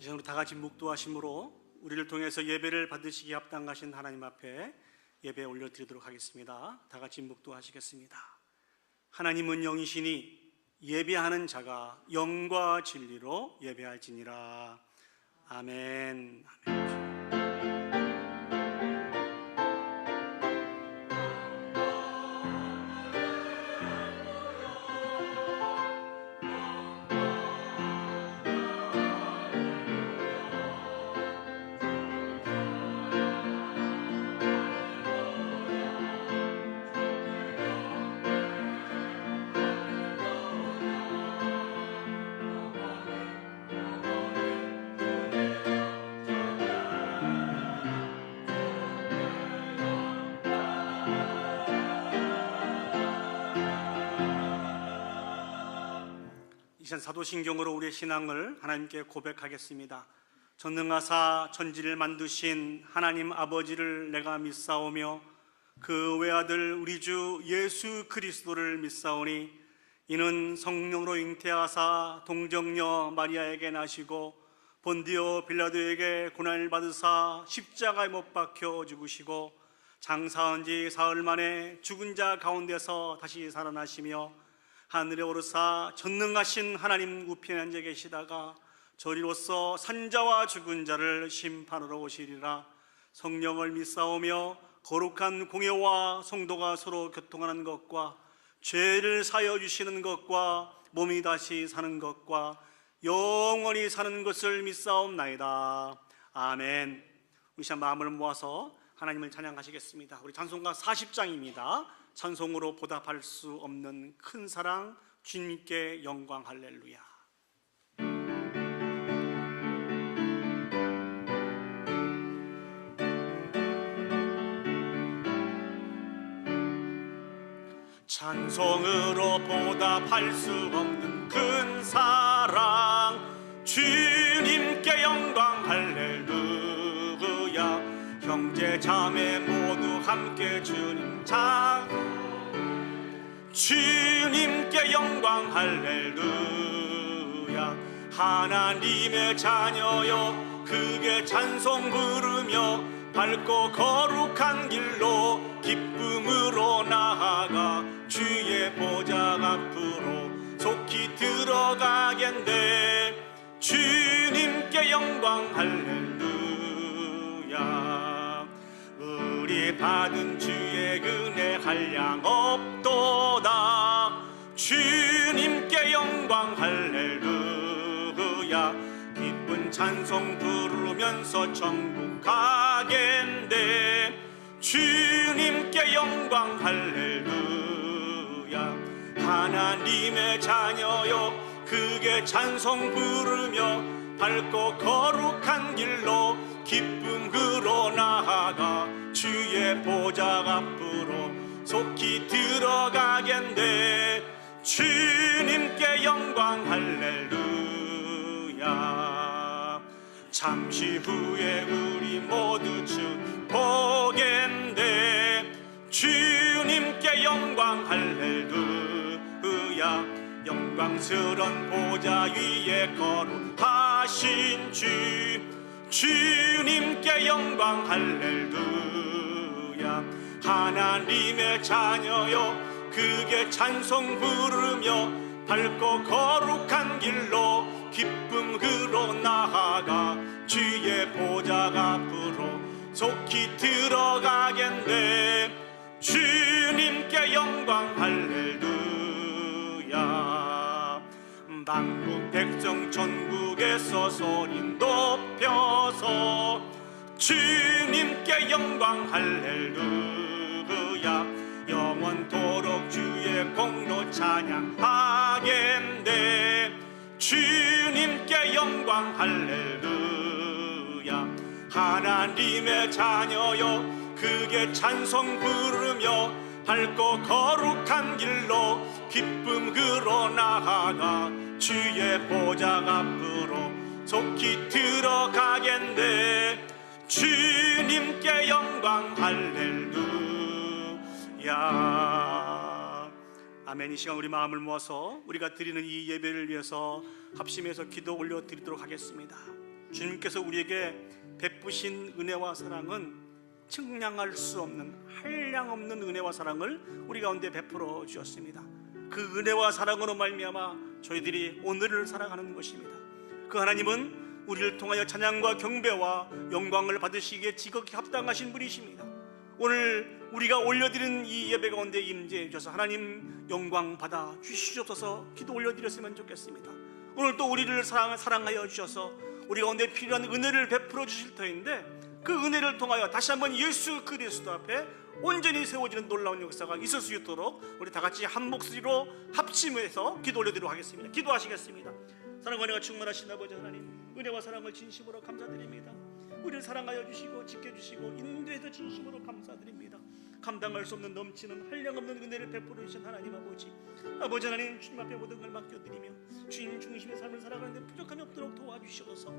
이제 우리 다 같이 묵도하심으로 우리를 통해서 예배를 받으시기 합당하신 하나님 앞에 예배 올려드리도록 하겠습니다. 다 같이 묵도하시겠습니다. 하나님은 영이시니 예배하는 자가 영과 진리로 예배할지니라. 아멘. 아멘. 이제 사도신경으로 우리의 신앙을 하나님께 고백하겠습니다. 전능하사 천지를 만드신 하나님 아버지를 내가 믿사오며 그 외아들 우리 주 예수 그리스도를 믿사오니 이는 성령으로 잉태하사 동정녀 마리아에게 나시고 본디오 빌라도에게 고난을 받으사 십자가에 못 박혀 죽으시고 장사한 지 사흘 만에 죽은 자 가운데서 다시 살아나시며 하늘에 오르사 전능하신 하나님 우편에 앉아 계시다가 저리로서 산자와 죽은 자를 심판하러 오시리라. 성령을 믿사오며 거룩한 공예와 성도가 서로 교통하는 것과 죄를 사여 주시는 것과 몸이 다시 사는 것과 영원히 사는 것을 믿사옵나이다. 아멘. 우리 시간 마음을 모아서 하나님을 찬양하시겠습니다. 우리 찬송가 40장입니다. 찬송으로 보답할 수 없는 큰 사랑, 주님께 영광 할렐루야. 찬송으로 보답할 수 없는 큰 사랑, 주님께 영광 할렐루야. 형제 자매 모두 함께 주님께 영광 할렐루야. 하나님의 자녀여 크게 찬송 부르며 밝고 거룩한 길로 기쁨으로 나아가 주의 보좌 앞으로 속히 들어가겠네. 주님께 영광 할렐루야. 우리 받은 주의 은혜 한량 없도다. 주님께 영광 할렐루야. 기쁜 찬송 부르면서 천국 가겠네. 주님께 영광 할렐루야. 하나님의 자녀여 크게 찬송 부르며 밝고 거룩한 길로 기쁨으로 나아가 주의 보좌 앞으로 속히 들어가겠네. 주님께 영광 할렐루야. 잠시 후에 우리 모두 주 보겠네. 주님께 영광 할렐루야. 영광스런 보좌 위에 거룩하신 주님께 영광 할렐루야. 하나님의 자녀여 크게 찬송 부르며 밝고 거룩한 길로 기쁨으로 나아가 주의 보좌 앞으로 속히 들어가겠네. 주님께 영광 할렐루야. 만국 백성 전국에서 소리 높여서 주님께 영광 할렐루야. 영원토록 주의 공로 찬양하겠네. 주님께 영광 할렐루야. 하나님의 자녀여 크게 찬송 부르며 밝고 거룩한 길로 기쁨으로 나아가 주의 보좌 앞으로 속히 들어가겠네. 주님께 영광 할렐루야. 아멘. 이 시간 우리 마음을 모아서 우리가 드리는 이 예배를 위해서 합심해서 기도 올려드리도록 하겠습니다. 주님께서 우리에게 베푸신 은혜와 사랑은 측량할 수 없는 한량없는 은혜와 사랑을 우리 가운데 베풀어 주셨습니다. 그 은혜와 사랑으로 말미암아 저희들이 오늘을 살아가는 것입니다. 그 하나님은 우리를 통하여 찬양과 경배와 영광을 받으시기에 지극히 합당하신 분이십니다. 오늘 우리가 올려드린 이 예배 가운데 임재해 주셔서 하나님 영광 받아 주시옵소서 기도 올려드렸으면 좋겠습니다. 오늘 또 우리를 사랑하여 주셔서 우리 가운데 필요한 은혜를 베풀어 주실 터인데 그 은혜를 통하여 다시 한번 예수 그리스도 앞에 온전히 세워지는 놀라운 역사가 있을 수 있도록 우리 다 같이 한 목소리로 합심해서 기도 올려드리도록 하겠습니다. 기도하시겠습니다. 사랑과 은혜가 충만하신 아버지 하나님, 은혜와 사랑을 진심으로 감사드립니다. 우리를 사랑하여 주시고 지켜주시고 인도해서 진심으로 감사드립니다. 감당할 수 없는 넘치는 한량없는 은혜를 베풀어 주신 하나님 아버지 하나님, 주님 앞에 모든 걸 맡겨드리며 주님 중심의 삶을 살아가는데 부족함이 없도록 도와주시옵소서.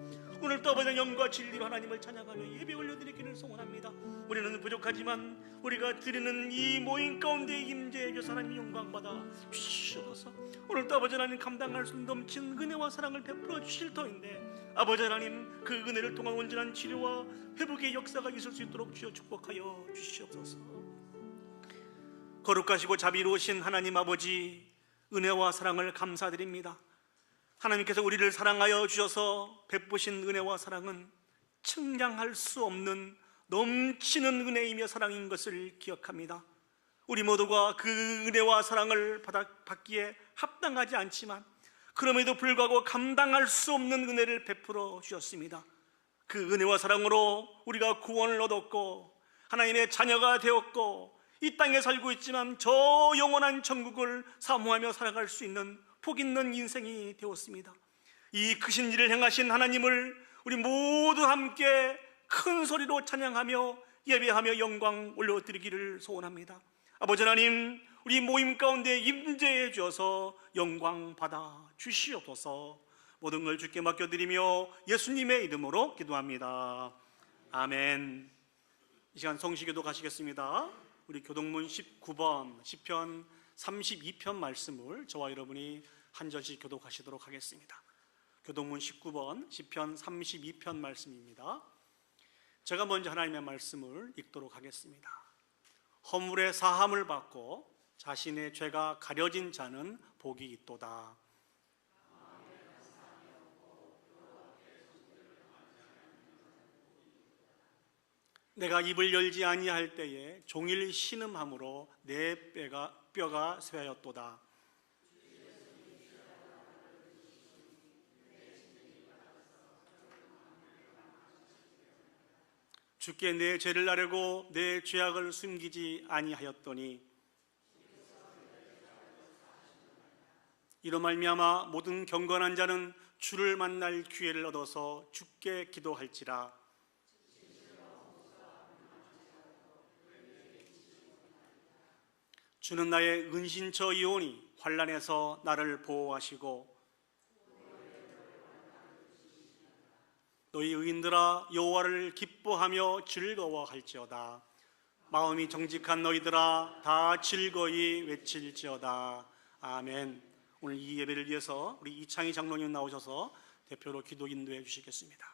오늘 또 아버지 영과 진리로 하나님을 찬양하며 예배 올려드리기를 소원합니다. 우리는 부족하지만 우리가 드리는 이 모임 가운데 임재해 주셔서 하나님 영광 받아 주시옵소서. 오늘 또 아버지 하나님 감당할 수 없는 넘치는 은혜와 사랑을 베풀어 주실 터인데 아버지 하나님 그 은혜를 통한 온전한 치료와 회복의 역사가 있을 수 있도록 주여 축복하여 주시옵소서. 거룩하시고 자비로우신 하나님 아버지, 은혜와 사랑을 감사드립니다. 하나님께서 우리를 사랑하여 주셔서 베푸신 은혜와 사랑은 측량할 수 없는 넘치는 은혜이며 사랑인 것을 기억합니다. 우리 모두가 그 은혜와 사랑을 받기에 합당하지 않지만 그럼에도 불구하고 감당할 수 없는 은혜를 베풀어 주셨습니다. 그 은혜와 사랑으로 우리가 구원을 얻었고 하나님의 자녀가 되었고 이 땅에 살고 있지만 저 영원한 천국을 사모하며 살아갈 수 있는 복 있는 인생이 되었습니다. 이 크신 일을 행하신 하나님을 우리 모두 함께 큰 소리로 찬양하며 예배하며 영광 올려드리기를 소원합니다. 아버지 하나님, 우리 모임 가운데 임재해 주셔서 영광 받아 주시옵소서. 모든 걸 주께 맡겨드리며 예수님의 이름으로 기도합니다. 아멘. 이 시간 성시기도 가시겠습니다. 우리 교동문 19번 시편 32편 말씀을 저와 여러분이 한 절씩 교독하시도록 하겠습니다. 교동문 19번 시편 32편 말씀입니다. 제가 먼저 하나님의 말씀을 읽도록 하겠습니다. 허물의 사함을 받고 자신의 죄가 가려진 자는 복이 있도다. 내가 입을 열지 아니할 때에 종일 신음함으로 내 뼈가 쇠하였도다. 주께 내 죄를 아뢰고 내 죄악을 숨기지 아니하였더니 이로 말미암아 모든 경건한 자는 주를 만날 기회를 얻어서 주께 기도할지라. 주는 나의 은신처이오니 환난에서 나를 보호하시고 너희 의인들아 여호와를 기뻐하며 즐거워할지어다. 마음이 정직한 너희들아 다 즐거이 외칠지어다. 아멘. 오늘 이 예배를 위해서 우리 이창희 장로님 나오셔서 대표로 기도 인도해 주시겠습니다.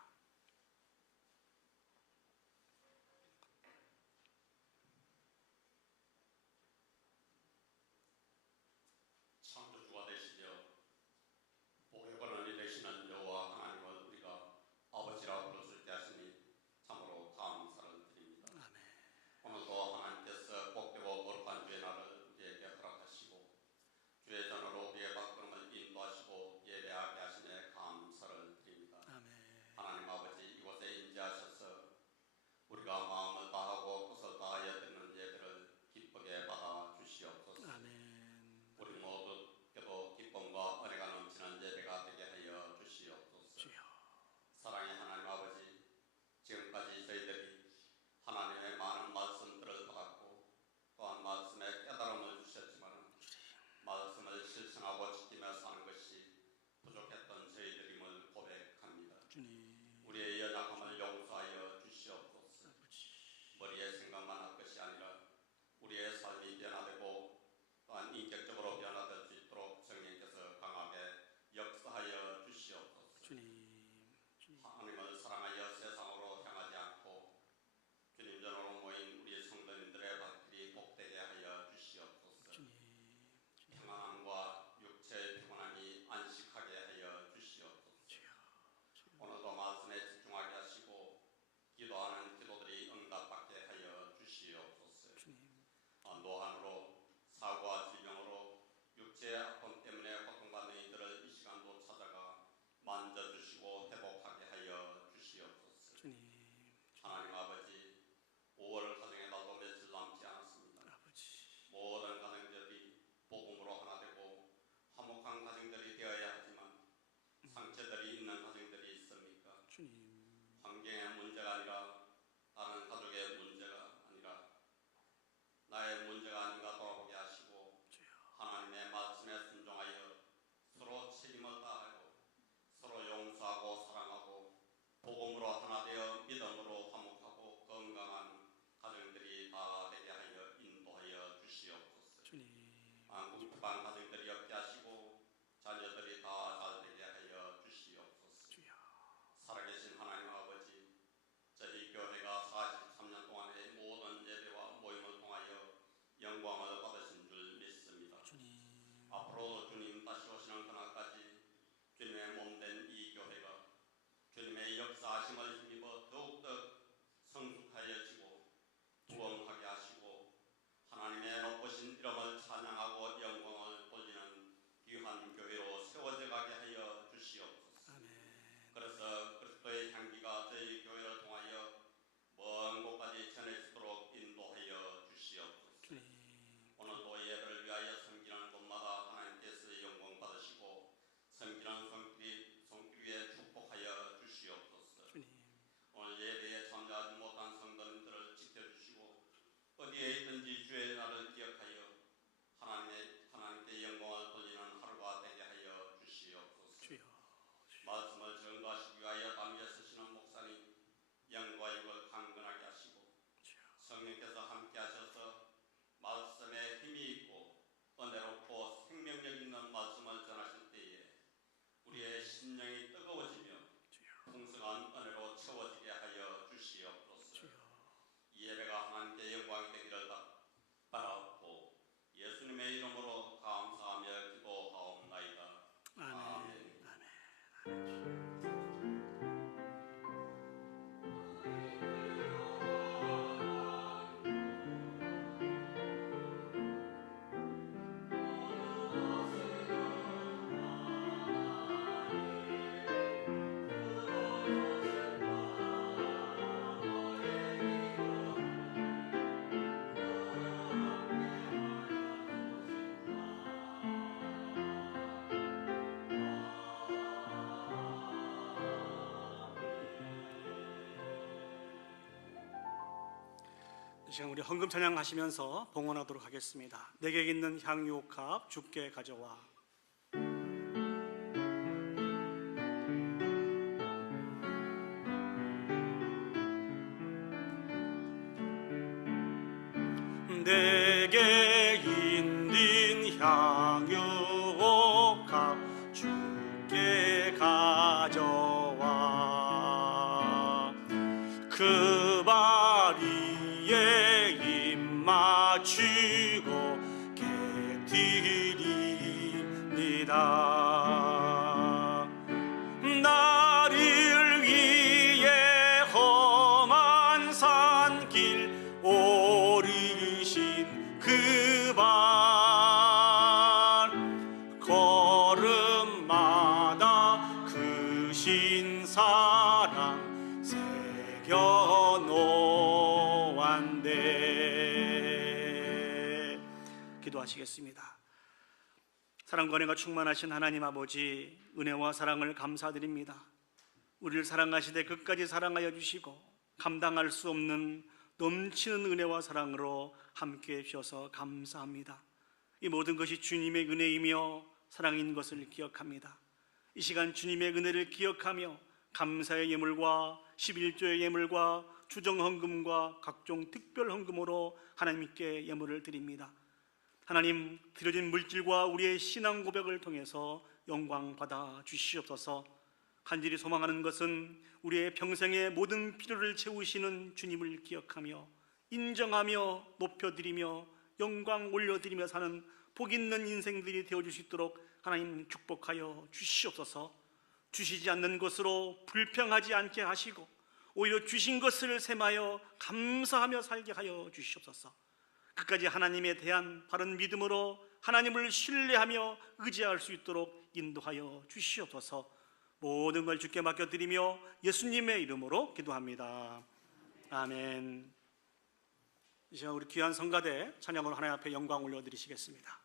창조주가 되시며 복의 근원이 되시는 여호와 하나님을 우리가 아버지라 부를 수 있게 하시니 참으로 감사를 드립니다. 아멘. 오늘도 하나님께서 복되고 거룩한 주의 날을 우리에게 허락하시고 주의 전으로 우리의 발걸음을 인도하시고 예배하게 하시니 감사를 드립니다. 아멘. 하나님 시간 우리 헌금 찬양하시면서 봉헌하도록 하겠습니다. 내게 있는 향유옥합 주께 가져와. 내게 있는 향유옥합 주께 가져와. 그 바리에 입 맞추고 깨드립니다. 나를 위해 험한 산길 오르신 그 발, 걸음마다 그 신사랑 새겨놓았네. 기도하시겠습니다. 사랑과 은혜가 충만하신 하나님 아버지, 은혜와 사랑을 감사드립니다. 우리를 사랑하시되 끝까지 사랑하여 주시고 감당할 수 없는 넘치는 은혜와 사랑으로 함께해 주셔서 감사합니다. 이 모든 것이 주님의 은혜이며 사랑인 것을 기억합니다. 이 시간 주님의 은혜를 기억하며 감사의 예물과 11조의 예물과 주정헌금과 각종 특별헌금으로 하나님께 예물을 드립니다. 하나님, 드려진 물질과 우리의 신앙 고백을 통해서 영광 받아 주시옵소서. 간절히 소망하는 것은 우리의 평생의 모든 필요를 채우시는 주님을 기억하며 인정하며 높여드리며 영광 올려드리며 사는 복 있는 인생들이 되어줄 수 있도록 하나님 축복하여 주시옵소서. 주시지 않는 것으로 불평하지 않게 하시고 오히려 주신 것을 셈하여 감사하며 살게 하여 주시옵소서. 끝까지 하나님에 대한 바른 믿음으로 하나님을 신뢰하며 의지할 수 있도록 인도하여 주시옵소서. 모든 걸 주께 맡겨드리며 예수님의 이름으로 기도합니다. 아멘. 이 시간 우리 귀한 성가대 찬양으로 하나님 앞에 영광 올려드리시겠습니다.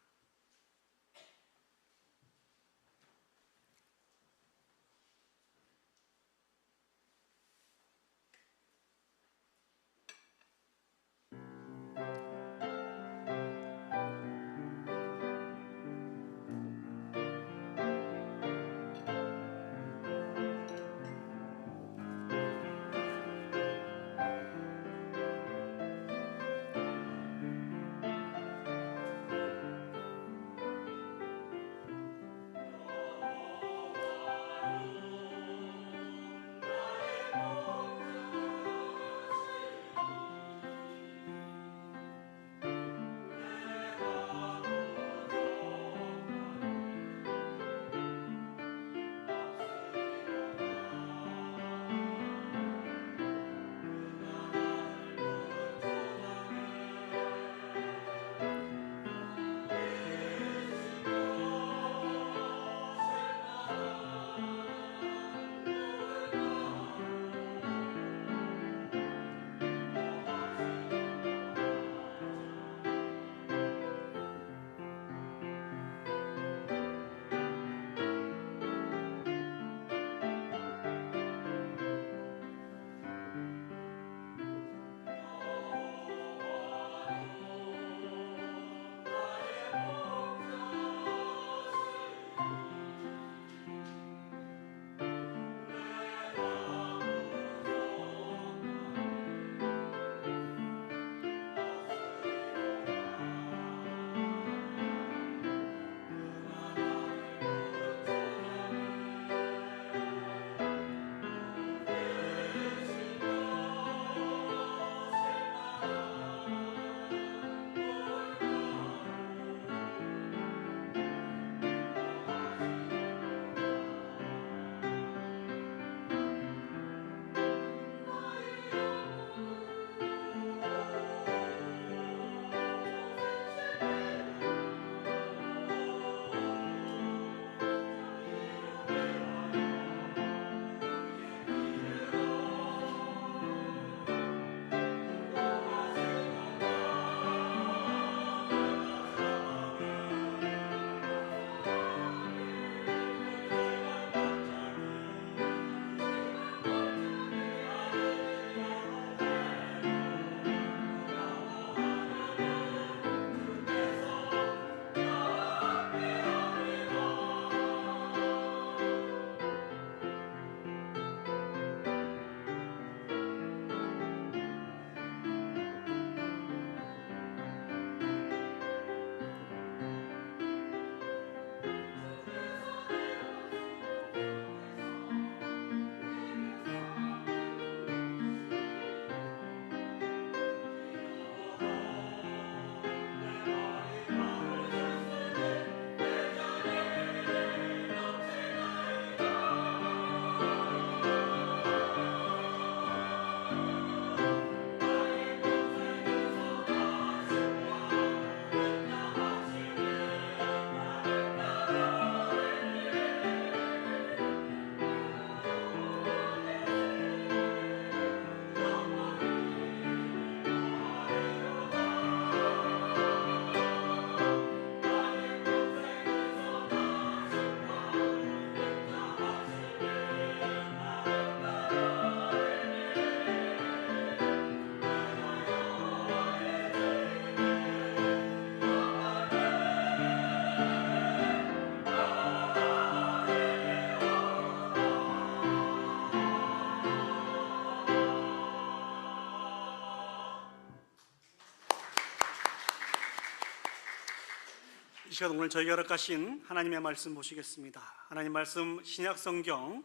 이 시간 오늘 저희가 허락하신 하나님의 말씀 보시겠습니다. 하나님 말씀 신약성경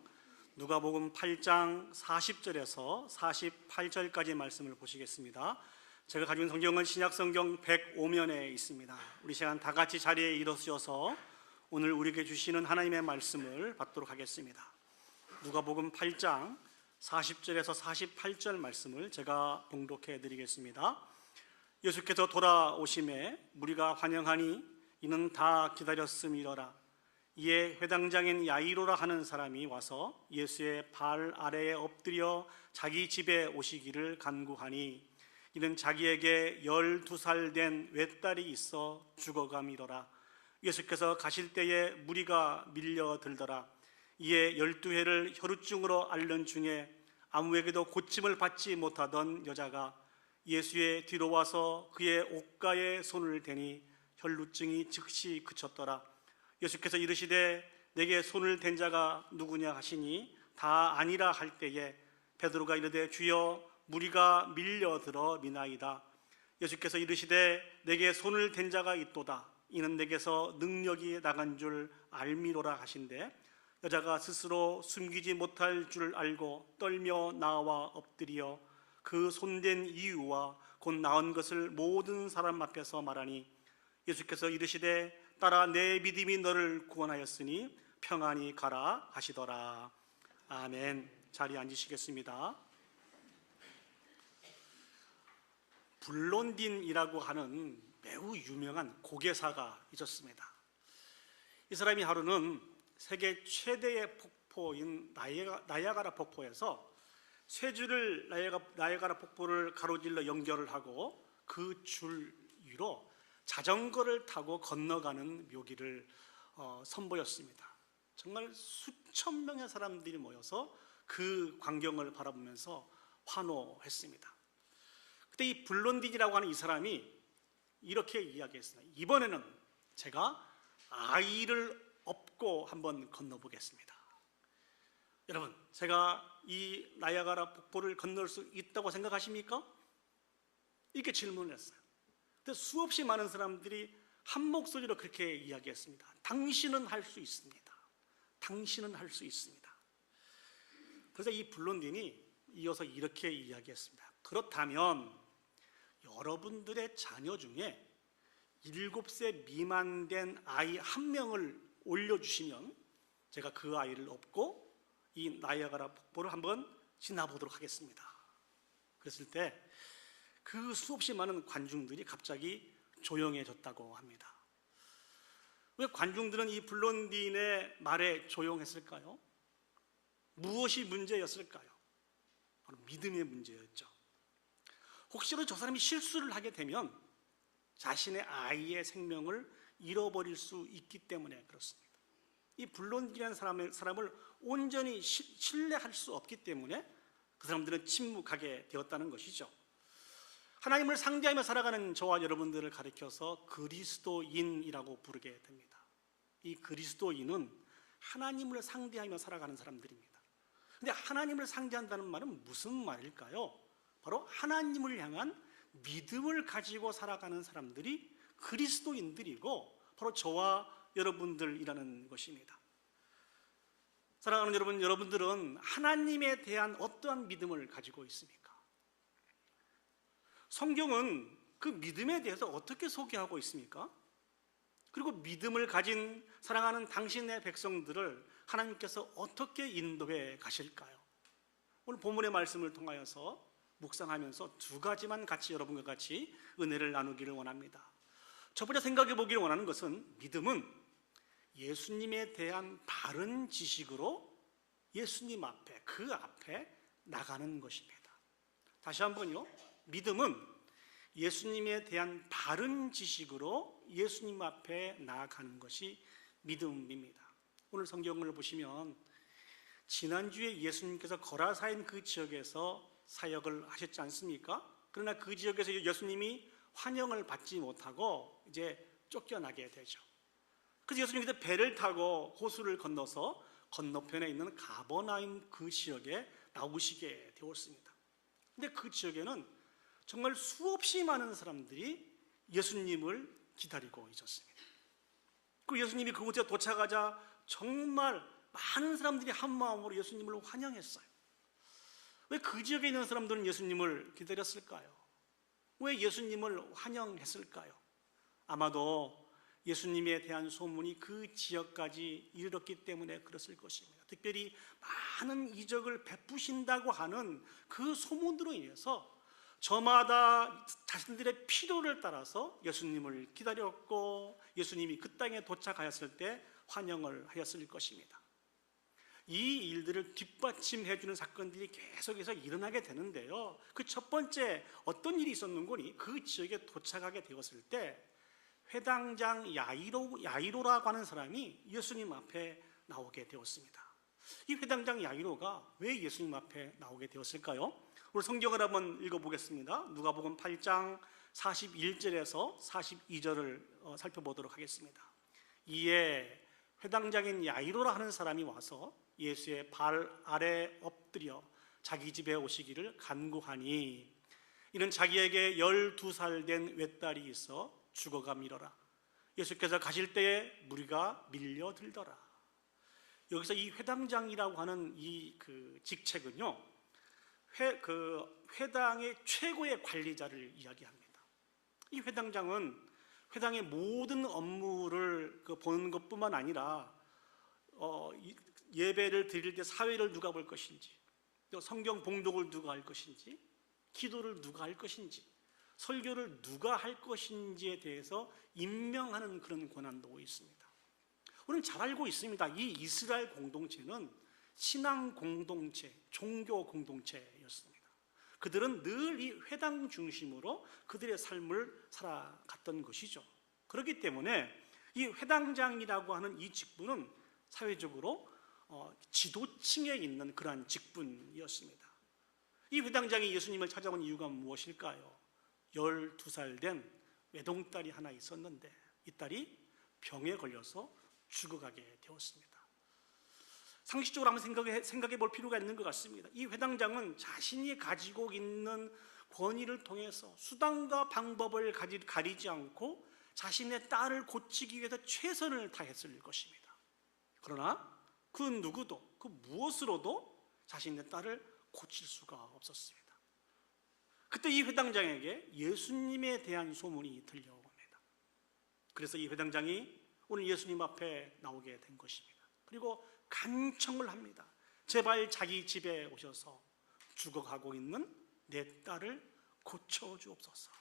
누가복음 8장 40절에서 48절까지 말씀을 보시겠습니다. 제가 가진 성경은 신약성경 105면에 있습니다. 우리 시간 다 같이 자리에 일어서셔서 오늘 우리에게 주시는 하나님의 말씀을 받도록 하겠습니다. 누가복음 8장 40절에서 48절 말씀을 제가 봉독해 드리겠습니다. 예수께서 돌아오심에 무리가 환영하니 이는 다 기다렸음이로라. 이에 회당장인 야이로라 하는 사람이 와서 예수의 발 아래에 엎드려 자기 집에 오시기를 간구하니 이는 자기에게 12살 된 외딸이 있어 죽어감이로라. 예수께서 가실 때에 무리가 밀려들더라. 이에 12회를 혈루증으로 앓는 중에 아무에게도 고침을 받지 못하던 여자가 예수의 뒤로 와서 그의 옷가에 손을 대니 혈루증이 즉시 그쳤더라. 예수께서 이르시되 내게 손을 댄 자가 누구냐 하시니 다 아니라 할 때에 베드로가 이르되 주여 무리가 밀려들어 미나이다. 예수께서 이르시되 내게 손을 댄 자가 있도다. 이는 내게서 능력이 나간 줄 알미로라 하신대 여자가 스스로 숨기지 못할 줄 알고 떨며 나와 엎드려 그 손댄 이유와 곧 나은 것을 모든 사람 앞에서 말하니 예수께서 이르시되 따라 내 믿음이 너를 구원하였으니 평안히 가라 하시더라. 아멘. 자리에 앉으시겠습니다. 블론딘이라고 하는 매우 유명한 고개사가 있었습니다. 이 사람이 하루는 세계 최대의 폭포인 나야가라 폭포에서 세 줄을 나야가라 폭포를 가로질러 연결을 하고 그 줄 위로 자전거를 타고 건너가는 묘기를 선보였습니다. 정말 수천 명의 사람들이 모여서 그 광경을 바라보면서 환호했습니다. 그때 이 블론딘이라고 하는 이 사람이 이렇게 이야기했습니다. 이번에는 제가 아이를 업고 한번 건너보겠습니다. 여러분, 제가 이 나야가라 폭포를 건널 수 있다고 생각하십니까? 이렇게 질문을 했어요. 근데 수없이 많은 사람들이 한 목소리로 그렇게 이야기했습니다. 당신은 할 수 있습니다. 당신은 할 수 있습니다. 그래서 이 블론딘이 이어서 이렇게 이야기했습니다. 그렇다면 여러분들의 자녀 중에 7세 미만 된 아이 한 명을 올려주시면 제가 그 아이를 업고 이 나야가라 폭포를 한번 지나보도록 하겠습니다. 그랬을 때 그 수없이 많은 관중들이 갑자기 조용해졌다고 합니다. 왜 관중들은 이 블론딘의 말에 조용했을까요? 무엇이 문제였을까요? 바로 믿음의 문제였죠. 혹시라도 저 사람이 실수를 하게 되면 자신의 아이의 생명을 잃어버릴 수 있기 때문에 그렇습니다. 이 블론딘이라는 사람을 온전히 신뢰할 수 없기 때문에 그 사람들은 침묵하게 되었다는 것이죠. 하나님을 상대하며 살아가는 저와 여러분들을 가리켜서 그리스도인이라고 부르게 됩니다. 이 그리스도인은 하나님을 상대하며 살아가는 사람들입니다. 그런데 하나님을 상대한다는 말은 무슨 말일까요? 바로 하나님을 향한 믿음을 가지고 살아가는 사람들이 그리스도인들이고 바로 저와 여러분들이라는 것입니다. 사랑하는 여러분, 여러분들은 하나님에 대한 어떠한 믿음을 가지고 있습니까? 성경은 그 믿음에 대해서 어떻게 소개하고 있습니까? 그리고 믿음을 가진 사랑하는 당신의 백성들을 하나님께서 어떻게 인도해 가실까요? 오늘 본문의 말씀을 통하여서 묵상하면서 두 가지만 같이 여러분과 같이 은혜를 나누기를 원합니다. 첫 번째 생각해 보기를 원하는 것은 믿음은 예수님에 대한 바른 지식으로 예수님 앞에, 그 앞에 나가는 것입니다. 다시 한번요. 믿음은 예수님에 대한 바른 지식으로 예수님 앞에 나아가는 것이 믿음입니다. 오늘 성경을 보시면 지난주에 예수님께서 거라사인 그 지역에서 사역을 하셨지 않습니까? 그러나 그 지역에서 예수님이 환영을 받지 못하고 이제 쫓겨나게 되죠. 그래서 예수님께서 배를 타고 호수를 건너서 건너편에 있는 가버나움 그 지역에 나오시게 되었습니다. 근데 그 지역에는 정말 수없이 많은 사람들이 예수님을 기다리고 있었습니다. 그리고 예수님이 그곳에 도착하자 정말 많은 사람들이 한 마음으로 예수님을 환영했어요. 왜 그 지역에 있는 사람들은 예수님을 기다렸을까요? 왜 예수님을 환영했을까요? 아마도 예수님에 대한 소문이 그 지역까지 이르렀기 때문에 그랬을 것입니다. 특별히 많은 이적을 베푸신다고 하는 그 소문으로 인해서 저마다 자신들의 필요를 따라서 예수님을 기다렸고, 예수님이 그 땅에 도착하였을 때 환영을 하였을 것입니다. 이 일들을 뒷받침해 주는 사건들이 계속해서 일어나게 되는데요, 그 첫 번째 어떤 일이 있었는고니, 그 지역에 도착하게 되었을 때 회당장 야이로라고 하는 사람이 예수님 앞에 나오게 되었습니다. 이 회당장 야이로가 왜 예수님 앞에 나오게 되었을까요? 오늘 성경을 한번 읽어보겠습니다. 누가복음 8장 41절에서 42절을 살펴보도록 하겠습니다. 이에 회당장인 야이로라 하는 사람이 와서 예수의 발 아래 엎드려 자기 집에 오시기를 간구하니, 이는 자기에게 12살 된 외딸이 있어 죽어가 미러라. 예수께서 가실 때에 무리가 밀려들더라. 여기서 이 회당장이라고 하는 이 직책은요, 회당의 최고의 관리자를 이야기합니다. 이 회당장은 회당의 모든 업무를 보는 것뿐만 아니라 예배를 드릴 때 사회를 누가 볼 것인지, 또 성경 봉독을 누가 할 것인지, 기도를 누가 할 것인지, 설교를 누가 할 것인지에 대해서 임명하는 그런 권한도 있습니다. 우리는 잘 알고 있습니다. 이 이스라엘 공동체는 신앙 공동체, 종교 공동체였습니다. 그들은 늘 이 회당 중심으로 그들의 삶을 살아갔던 것이죠. 그렇기 때문에 이 회당장이라고 하는 이 직분은 사회적으로 지도층에 있는 그러한 직분이었습니다. 이 회당장이 예수님을 찾아온 이유가 무엇일까요? 12살 된 외동딸이 하나 있었는데 이 딸이 병에 걸려서 죽어가게 되었습니다. 상식적으로 한번 생각해 볼 필요가 있는 것 같습니다. 이 회당장은 자신이 가지고 있는 권위를 통해서 수단과 방법을 가리지 않고 자신의 딸을 고치기 위해서 최선을 다했을 것입니다. 그러나 그 누구도, 그 무엇으로도 자신의 딸을 고칠 수가 없었습니다. 그때 이 회당장에게 예수님에 대한 소문이 들려옵니다. 그래서 이 회당장이 오늘 예수님 앞에 나오게 된 것입니다. 그리고 간청을 합니다. 제발 자기 집에 오셔서 죽어가고 있는 내 딸을 고쳐주옵소서.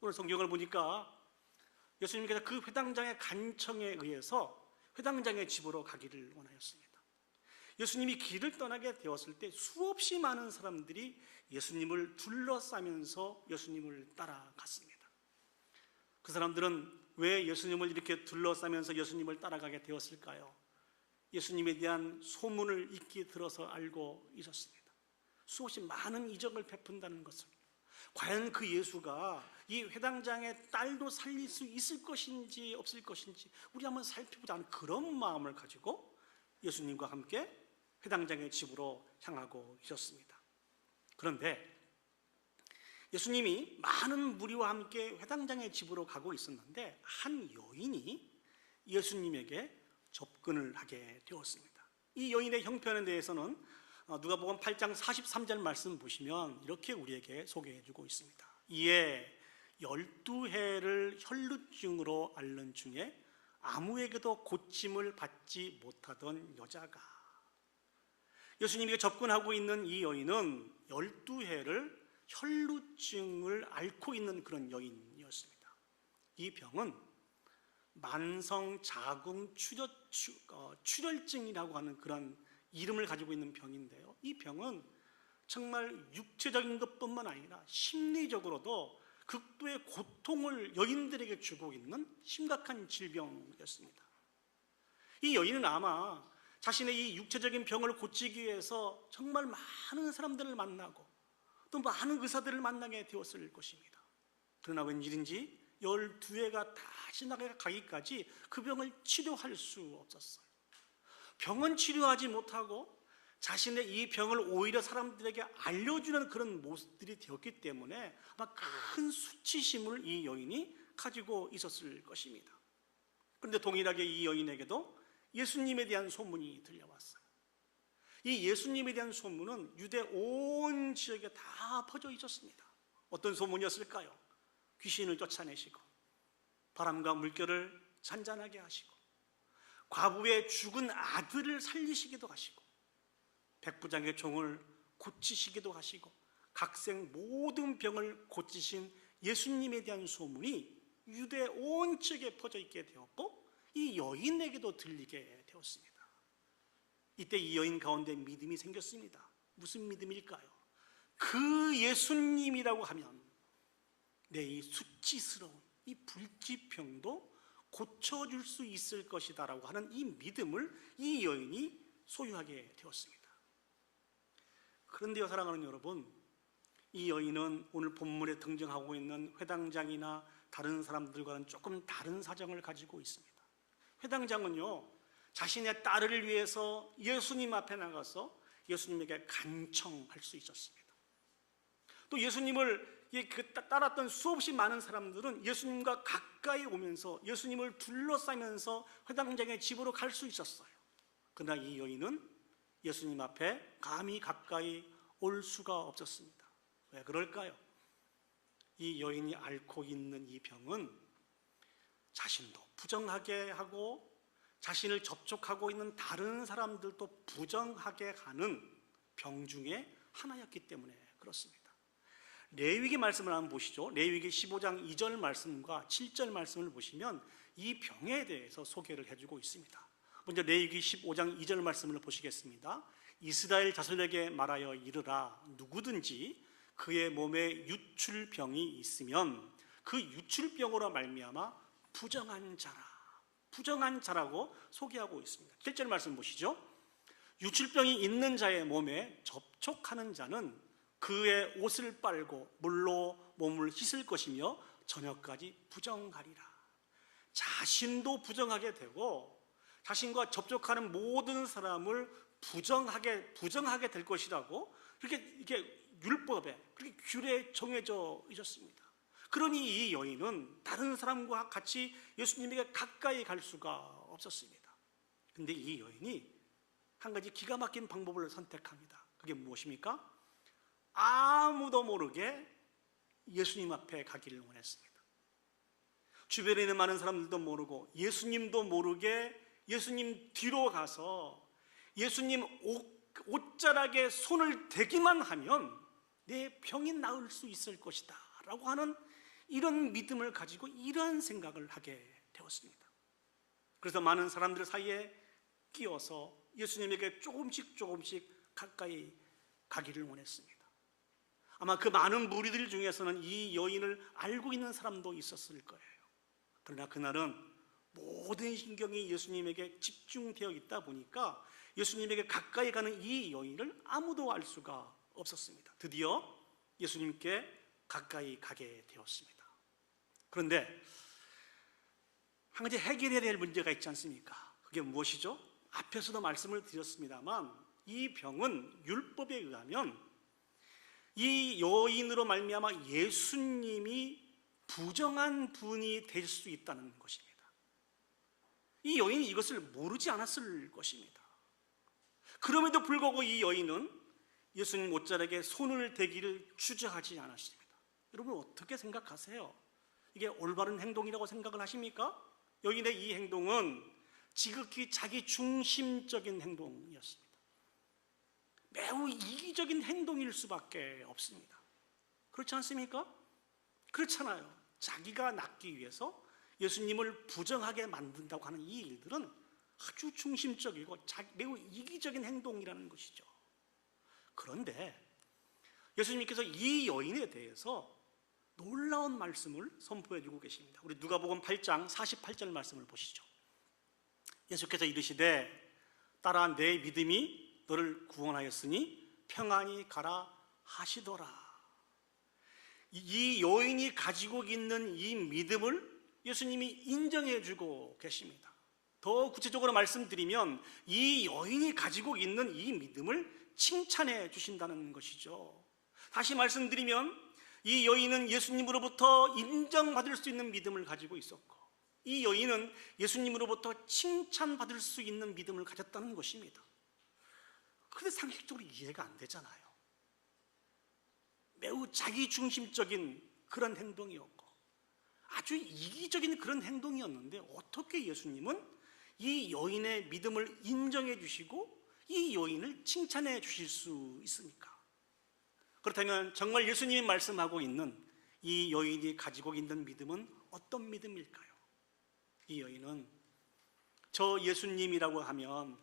오늘 성경을 보니까 예수님께서 그 회당장의 간청에 의해서 회당장의 집으로 가기를 원하였습니다. 예수님이 길을 떠나게 되었을 때 수없이 많은 사람들이 예수님을 둘러싸면서 예수님을 따라갔습니다. 그 사람들은 왜 예수님을 이렇게 둘러싸면서 예수님을 따라가게 되었을까요? 예수님에 대한 소문을 익히 들어서 알고 있었습니다. 수없이 많은 이적을 베푼다는 것을, 과연 그 예수가 이 회당장의 딸도 살릴 수 있을 것인지 없을 것인지 우리 한번 살펴보자는 그런 마음을 가지고 예수님과 함께 회당장의 집으로 향하고 있었습니다. 그런데 예수님이 많은 무리와 함께 회당장의 집으로 가고 있었는데 한 여인이 예수님에게 접근을 하게 되었습니다. 이 여인의 형편에 대해서는 누가복음 8장 43절 말씀 보시면 이렇게 우리에게 소개해주고 있습니다. 이에 12해를 혈루증으로 앓는 중에 아무에게도 고침을 받지 못하던 여자가, 예수님에게 접근하고 있는 이 여인은 12해를 혈루증을 앓고 있는 그런 여인이었습니다. 이 병은 만성 자궁 출혈증이라고 하는 그런 이름을 가지고 있는 병인데요, 이 병은 정말 육체적인 것뿐만 아니라 심리적으로도 극도의 고통을 여인들에게 주고 있는 심각한 질병이었습니다. 이 여인은 아마 자신의 이 육체적인 병을 고치기 위해서 정말 많은 사람들을 만나고 또 많은 의사들을 만나게 되었을 것입니다. 그러나 웬일인지 12회가 다 지나가기까지 그 병을 치료할 수 없었어요. 병은 치료하지 못하고 자신의 이 병을 오히려 사람들에게 알려주는 그런 모습들이 되었기 때문에 아마 큰 수치심을 이 여인이 가지고 있었을 것입니다. 그런데 동일하게 이 여인에게도 예수님에 대한 소문이 들려왔어요. 이 예수님에 대한 소문은 유대 온 지역에 다 퍼져 있었습니다. 어떤 소문이었을까요? 귀신을 쫓아내시고 바람과 물결을 잔잔하게 하시고 과부의 죽은 아들을 살리시기도 하시고 백부장의 종을 고치시기도 하시고 각생 모든 병을 고치신 예수님에 대한 소문이 유대 온 지역에 퍼져 있게 되었고 이 여인에게도 들리게 되었습니다. 이때 이 여인 가운데 믿음이 생겼습니다. 무슨 믿음일까요? 그 예수님이라고 하면 내 이 수치스러운 이 불치병도 고쳐줄 수 있을 것이다 라고 하는 이 믿음을 이 여인이 소유하게 되었습니다. 그런데요, 사랑하는 여러분, 이 여인은 오늘 본문에 등장하고 있는 회당장이나 다른 사람들과는 조금 다른 사정을 가지고 있습니다. 회당장은요, 자신의 딸을 위해서 예수님 앞에 나가서 예수님에게 간청할 수 있었습니다. 또 예수님을 따랐던 수없이 많은 사람들은 예수님과 가까이 오면서 예수님을 둘러싸면서 회당장의 집으로 갈 수 있었어요. 그러나 이 여인은 예수님 앞에 감히 가까이 올 수가 없었습니다. 왜 그럴까요? 이 여인이 앓고 있는 이 병은 자신도 부정하게 하고 자신을 접촉하고 있는 다른 사람들도 부정하게 하는 병 중에 하나였기 때문에 그렇습니다. 레위기 말씀을 한번 보시죠. 레위기 15장 2절 말씀과 7절 말씀을 보시면 이 병에 대해서 소개를 해주고 있습니다. 먼저 레위기 15장 2절 말씀을 보시겠습니다. 이스라엘 자손에게 말하여 이르라. 누구든지 그의 몸에 유출병이 있으면 그 유출병으로 말미암아 부정한 자라고 소개하고 있습니다. 7절 말씀 보시죠. 유출병이 있는 자의 몸에 접촉하는 자는 그의 옷을 빨고 물로 몸을 씻을 것이며 저녁까지 부정하리라. 자신도 부정하게 되고 자신과 접촉하는 모든 사람을 부정하게 될 것이라고 이렇게 율법에 그렇게 규례에 정해져 있었습니다. 그러니 이 여인은 다른 사람과 같이 예수님에게 가까이 갈 수가 없었습니다. 그런데 이 여인이 한 가지 기가 막힌 방법을 선택합니다. 그게 무엇입니까? 아무도 모르게 예수님 앞에 가기를 원했습니다. 주변에 있는 많은 사람들도 모르고 예수님도 모르게 예수님 뒤로 가서 예수님 옷자락에 손을 대기만 하면 내 병이 나을 수 있을 것이다 라고 하는 이런 믿음을 가지고 이러한 생각을 하게 되었습니다. 그래서 많은 사람들 사이에 끼어서 예수님에게 조금씩 가까이 가기를 원했습니다. 아마 그 많은 무리들 중에서는 이 여인을 알고 있는 사람도 있었을 거예요. 그러나 그날은 모든 신경이 예수님에게 집중되어 있다 보니까 예수님에게 가까이 가는 이 여인을 아무도 알 수가 없었습니다. 드디어 예수님께 가까이 가게 되었습니다. 그런데 한 가지 해결해야 될 문제가 있지 않습니까? 그게 무엇이죠? 앞에서도 말씀을 드렸습니다만 이 병은 율법에 의하면 이 여인으로 말미암아 예수님이 부정한 분이 될 수 있다는 것입니다. 이 여인이 이것을 모르지 않았을 것입니다. 그럼에도 불구하고 이 여인은 예수님 옷자락에 손을 대기를 주저하지 않았습니다. 여러분 어떻게 생각하세요? 이게 올바른 행동이라고 생각을 하십니까? 여인의 이 행동은 지극히 자기 중심적인 행동이었습니다. 매우 이기적인 행동일 수밖에 없습니다. 그렇지 않습니까? 그렇잖아요. 자기가 낫기 위해서 예수님을 부정하게 만든다고 하는 이 일들은 아주 중심적이고 매우 이기적인 행동이라는 것이죠. 그런데 예수님께서 이 여인에 대해서 놀라운 말씀을 선포해 주고 계십니다. 우리 누가복음 8장 48절 말씀을 보시죠. 예수께서 이르시되 딸아 내 믿음이 너를 구원하였으니 평안히 가라 하시더라. 이 여인이 가지고 있는 이 믿음을 예수님이 인정해 주고 계십니다. 더 구체적으로 말씀드리면 이 여인이 가지고 있는 이 믿음을 칭찬해 주신다는 것이죠. 다시 말씀드리면 이 여인은 예수님으로부터 인정받을 수 있는 믿음을 가지고 있었고 이 여인은 예수님으로부터 칭찬받을 수 있는 믿음을 가졌다는 것입니다. 그런데 상식적으로 이해가 안 되잖아요. 매우 자기중심적인 그런 행동이었고 아주 이기적인 그런 행동이었는데 어떻게 예수님은 이 여인의 믿음을 인정해 주시고 이 여인을 칭찬해 주실 수 있습니까? 그렇다면 정말 예수님이 말씀하고 있는 이 여인이 가지고 있는 믿음은 어떤 믿음일까요? 이 여인은 저 예수님이라고 하면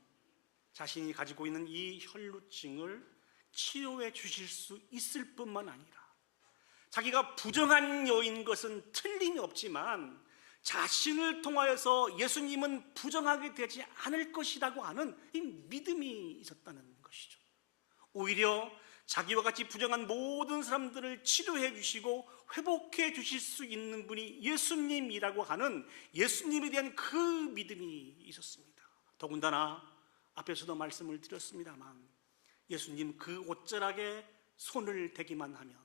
자신이 가지고 있는 이 혈루증을 치료해 주실 수 있을 뿐만 아니라 자기가 부정한 여인 것은 틀림이 없지만 자신을 통하여서 예수님은 부정하게 되지 않을 것이라고 하는 이 믿음이 있었다는 것이죠. 오히려 자기와 같이 부정한 모든 사람들을 치료해 주시고 회복해 주실 수 있는 분이 예수님이라고 하는 예수님에 대한 그 믿음이 있었습니다. 더군다나 앞에서도 말씀을 드렸습니다만 예수님 그 옷자락에 손을 대기만 하면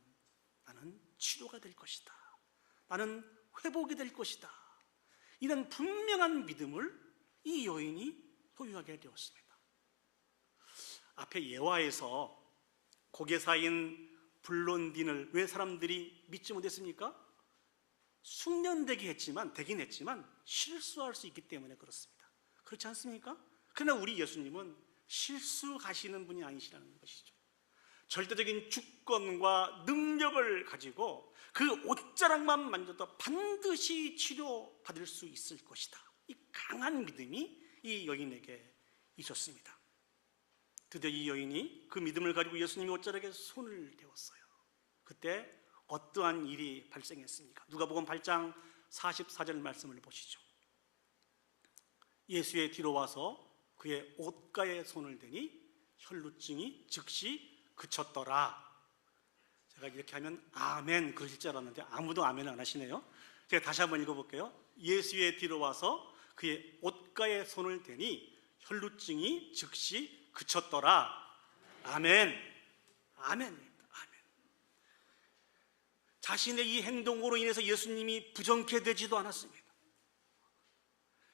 나는 치료가 될 것이다, 나는 회복이 될 것이다, 이런 분명한 믿음을 이 여인이 소유하게 되었습니다. 앞에 예화에서 고개사인 블론딘을 왜 사람들이 믿지 못했습니까? 숙련되게 되긴 했지만 실수할 수 있기 때문에 그렇습니다. 그렇지 않습니까? 그러나 우리 예수님은 실수하시는 분이 아니시라는 것이죠. 절대적인 주권과 능력을 가지고 그 옷자락만 만져도 반드시 치료받을 수 있을 것이다, 이 강한 믿음이 이 여인에게 있었습니다. 드디어 이 여인이 그 믿음을 가지고 예수님의 옷자락에 손을 대었어요. 그때 어떠한 일이 발생했습니까? 누가복음 8장 44절 말씀을 보시죠. 예수의 뒤로 와서 그의 옷가에 손을 대니 혈루증이 즉시 그쳤더라. 제가 이렇게 하면 아멘 그러실 줄 알았는데 아무도 아멘 안 하시네요. 제가 다시 한번 읽어볼게요. 예수의 뒤로 와서 그의 옷가에 손을 대니 혈루증이 즉시 그쳤더라. 아멘. 아멘입니다. 아멘. 자신의 이 행동으로 인해서 예수님이 부정케 되지도 않았습니다.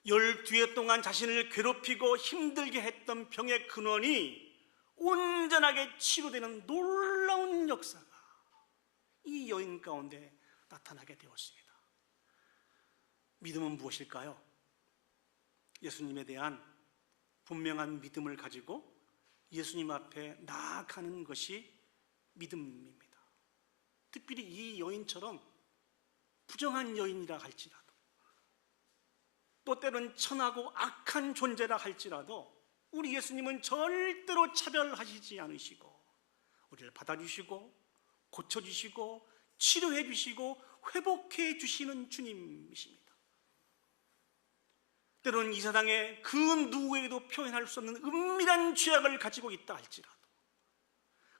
12해 동안 자신을 괴롭히고 힘들게 했던 병의 근원이 온전하게 치료되는 놀라운 역사가 이 여인 가운데 나타나게 되었습니다. 믿음은 무엇일까요? 예수님에 대한 분명한 믿음을 가지고 예수님 앞에 나아가는 것이 믿음입니다. 특별히 이 여인처럼 부정한 여인이라 할지라도 또 때로는 천하고 악한 존재라 할지라도 우리 예수님은 절대로 차별하시지 않으시고 우리를 받아주시고 고쳐주시고 치료해 주시고 회복해 주시는 주님이십니다. 때로는 이 세상에 그 누구에게도 표현할 수 없는 은밀한 죄악을 가지고 있다 할지라도,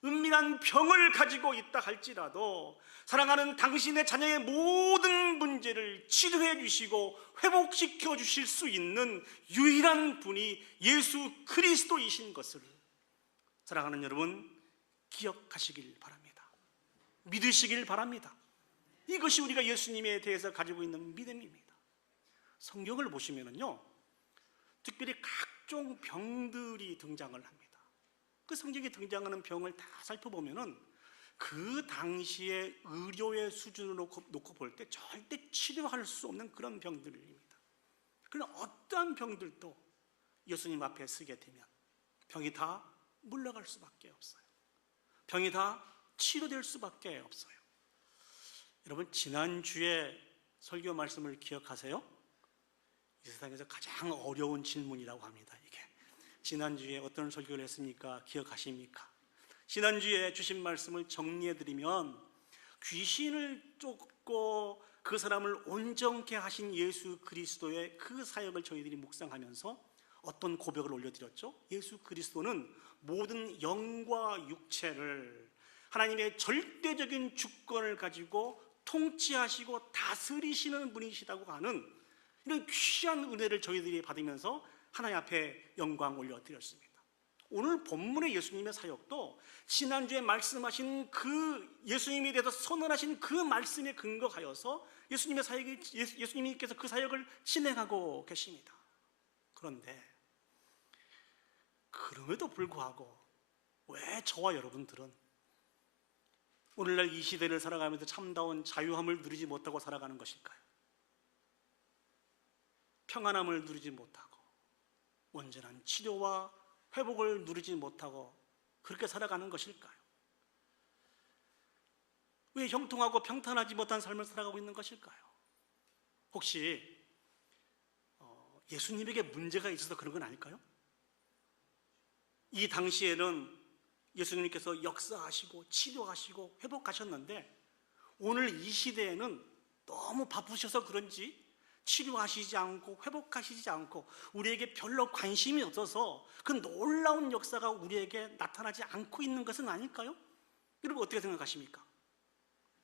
은밀한 병을 가지고 있다 할지라도 사랑하는 당신의 자녀의 모든 문제를 치료해 주시고 회복시켜 주실 수 있는 유일한 분이 예수 그리스도이신 것을 사랑하는 여러분 기억하시길 바랍니다. 믿으시길 바랍니다. 이것이 우리가 예수님에 대해서 가지고 있는 믿음입니다. 성경을 보시면은요, 특별히 각종 병들이 등장을 합니다. 그 성경에 등장하는 병을 다 살펴보면은 그 당시의 의료의 수준으로 놓고 볼 때 절대 치료할 수 없는 그런 병들입니다. 그러나 어떠한 병들도 예수님 앞에 서게 되면 병이 다 물러갈 수밖에 없어요. 병이 다 치료될 수밖에 없어요. 여러분, 지난주에 설교 말씀을 기억하세요? 이 세상에서 가장 어려운 질문이라고 합니다. 이게 지난주에 어떤 설교를 했습니까? 기억하십니까? 지난주에 주신 말씀을 정리해드리면 귀신을 쫓고 그 사람을 온전케 하신 예수 그리스도의 그 사역을 저희들이 묵상하면서 어떤 고백을 올려드렸죠? 예수 그리스도는 모든 영과 육체를 하나님의 절대적인 주권을 가지고 통치하시고 다스리시는 분이시다고 하는 이런 귀한 은혜를 저희들이 받으면서 하나님 앞에 영광 올려드렸습니다. 오늘 본문의 예수님의 사역도 지난주에 말씀하신 그 예수님에 대해서 선언하신 그 말씀에 근거하여서 예수님께서 그 사역을 진행하고 계십니다. 그런데 그럼에도 불구하고 왜 저와 여러분들은 오늘날 이 시대를 살아가면서 참다운 자유함을 누리지 못하고 살아가는 것일까요? 평안함을 누리지 못하고 온전한 치료와 회복을 누리지 못하고 그렇게 살아가는 것일까요? 왜 형통하고 평탄하지 못한 삶을 살아가고 있는 것일까요? 혹시 예수님에게 문제가 있어서 그런 건 아닐까요? 이 당시에는 예수님께서 역사하시고 치료하시고 회복하셨는데 오늘 이 시대에는 너무 바쁘셔서 그런지 치료하시지 않고 회복하시지 않고 우리에게 별로 관심이 없어서 그 놀라운 역사가 우리에게 나타나지 않고 있는 것은 아닐까요? 여러분 어떻게 생각하십니까?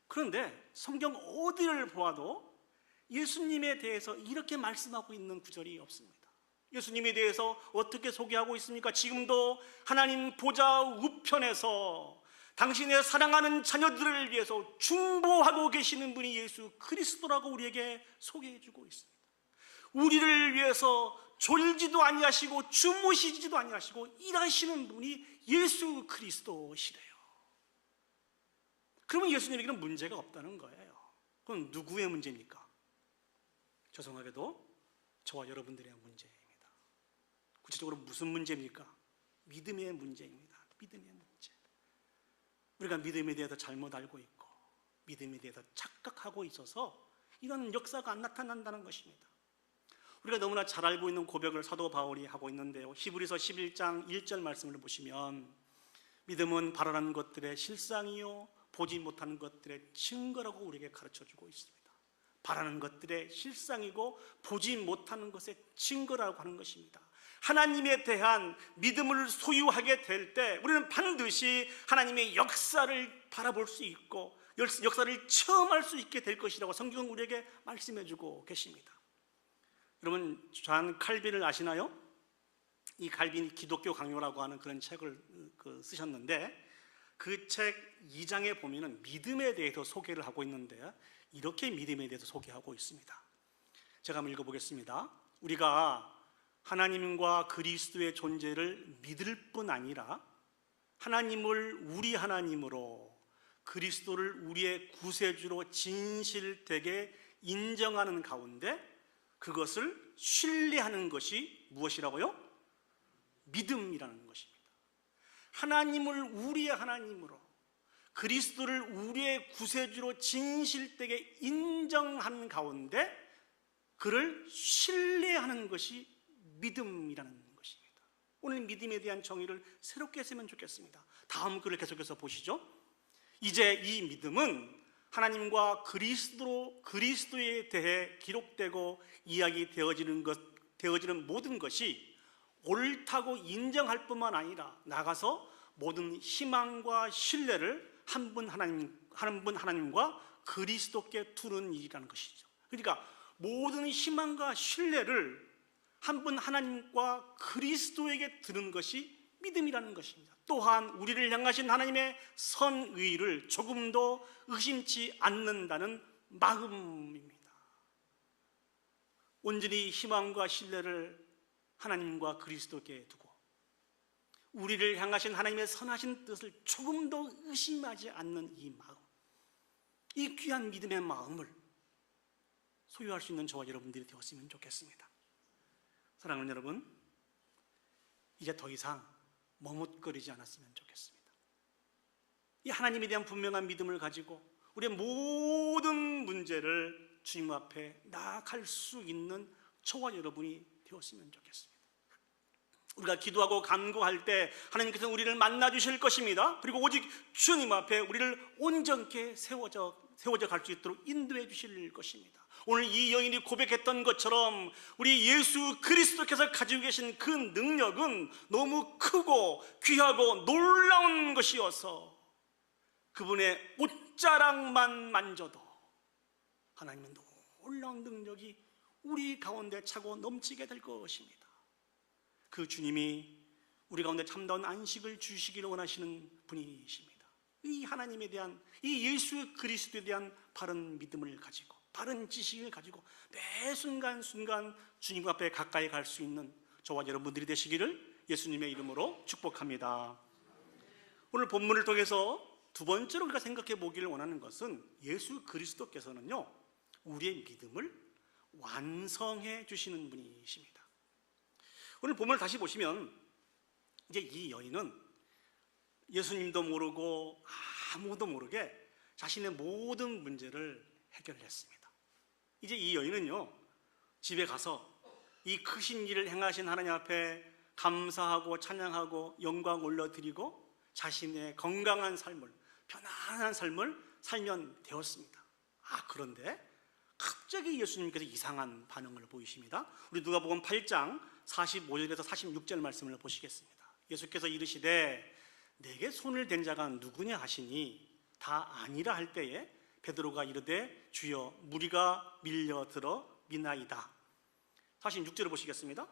그런데 성경 어디를 보아도 예수님에 대해서 이렇게 말씀하고 있는 구절이 없습니다. 예수님에 대해서 어떻게 소개하고 있습니까? 지금도 하나님 보좌 우편에서 당신의 사랑하는 자녀들을 위해서 중보하고 계시는 분이 예수 그리스도라고 우리에게 소개해주고 있습니다. 우리를 위해서 졸지도 아니하시고 주무시지도 아니하시고 일하시는 분이 예수 그리스도시래요. 그러면 예수님에게는 문제가 없다는 거예요. 그럼 누구의 문제입니까? 죄송하게도 저와 여러분들의 문제입니다. 구체적으로 무슨 문제입니까? 믿음의 문제입니다. 믿음의 문제. 우리가 믿음에 대해서 잘못 알고 있고 믿음에 대해서 착각하고 있어서 이런 역사가 안 나타난다는 것입니다. 우리가 너무나 잘 알고 있는 고백을 사도 바울이 하고 있는데요, 히브리서 11장 1절 말씀을 보시면 믿음은 바라는 것들의 실상이요 보지 못하는 것들의 증거라고 우리에게 가르쳐주고 있습니다. 바라는 것들의 실상이고 보지 못하는 것의 증거라고 하는 것입니다. 하나님에 대한 믿음을 소유하게 될 때 우리는 반드시 하나님의 역사를 바라볼 수 있고 역사를 체험할 수 있게 될 것이라고 성경은 우리에게 말씀해주고 계십니다. 여러분 존 칼빈을 아시나요? 이 칼빈이 기독교 강요라고 하는 그런 책을 쓰셨는데 그 책 2장에 보면은 믿음에 대해서 소개를 하고 있는데 이렇게 믿음에 대해서 소개하고 있습니다. 제가 한번 읽어보겠습니다. 우리가 하나님과 그리스도의 존재를 믿을 뿐 아니라 하나님을 우리 하나님으로 그리스도를 우리의 구세주로 진실되게 인정하는 가운데 그것을 신뢰하는 것이 무엇이라고요? 믿음이라는 것입니다. 하나님을 우리의 하나님으로 그리스도를 우리의 구세주로 진실되게 인정하는 가운데 그를 신뢰하는 것이 믿음이라는 것입니다. 오늘 믿음에 대한 정의를 새롭게 했으면 좋겠습니다. 다음 글을 계속해서 보시죠. 이제 이 믿음은 하나님과 그리스도에 대해 기록되고 이야기 되어지는 모든 것이 옳다고 인정할 뿐만 아니라 나가서 모든 희망과 신뢰를 한 분 하나님과 그리스도께 두는 일이라는 것이죠. 그러니까 모든 희망과 신뢰를 한 분 하나님과 그리스도에게 드는 것이 믿음이라는 것입니다. 또한 우리를 향하신 하나님의 선의를 조금도 의심치 않는다는 마음입니다. 온전히 희망과 신뢰를 하나님과 그리스도께 두고 우리를 향하신 하나님의 선하신 뜻을 조금도 의심하지 않는 이 마음, 이 귀한 믿음의 마음을 소유할 수 있는 저와 여러분들이 되었으면 좋겠습니다. 사랑하는 여러분, 이제 더 이상 머뭇거리지 않았으면 좋겠습니다. 이 하나님에 대한 분명한 믿음을 가지고 우리의 모든 문제를 주님 앞에 나아갈 수 있는 저와 여러분이 되었으면 좋겠습니다. 우리가 기도하고 간구할 때 하나님께서 우리를 만나 주실 것입니다. 그리고 오직 주님 앞에 우리를 온전케 세워져 갈 수 있도록 인도해 주실 것입니다. 오늘 이 여인이 고백했던 것처럼 우리 예수 그리스도께서 가지고 계신 그 능력은 너무 크고 귀하고 놀라운 것이어서 그분의 옷자락만 만져도 하나님의 놀라운 능력이 우리 가운데 차고 넘치게 될 것입니다. 그 주님이 우리 가운데 참다운 안식을 주시기를 원하시는 분이십니다. 이 하나님에 대한, 이 예수 그리스도에 대한 바른 믿음을 가지고, 바른 지식을 가지고 매 순간순간 주님 앞에 가까이 갈 수 있는 저와 여러분들이 되시기를 예수님의 이름으로 축복합니다. 오늘 본문을 통해서 두 번째로 우리가 생각해 보기를 원하는 것은 예수 그리스도께서는요, 우리의 믿음을 완성해 주시는 분이십니다. 오늘 본문을 다시 보시면 이제 이 여인은 예수님도 모르고 아무도 모르게 자신의 모든 문제를 해결했습니다. 이제 이 여인은요, 집에 가서 이 크신 일을 행하신 하나님 앞에 감사하고 찬양하고 영광 올려드리고 자신의 건강한 삶을, 편안한 삶을 살면 되었습니다. 그런데 갑자기 예수님께서 이상한 반응을 보이십니다. 우리 누가복음 8장 45절에서 46절 말씀을 보시겠습니다. 예수께서 이르시되 내게 손을 댄 자가 누구냐 하시니 다 아니라 할 때에 베드로가 이르되 주여 무리가 밀려들어 미나이다. 46절을 보시겠습니다.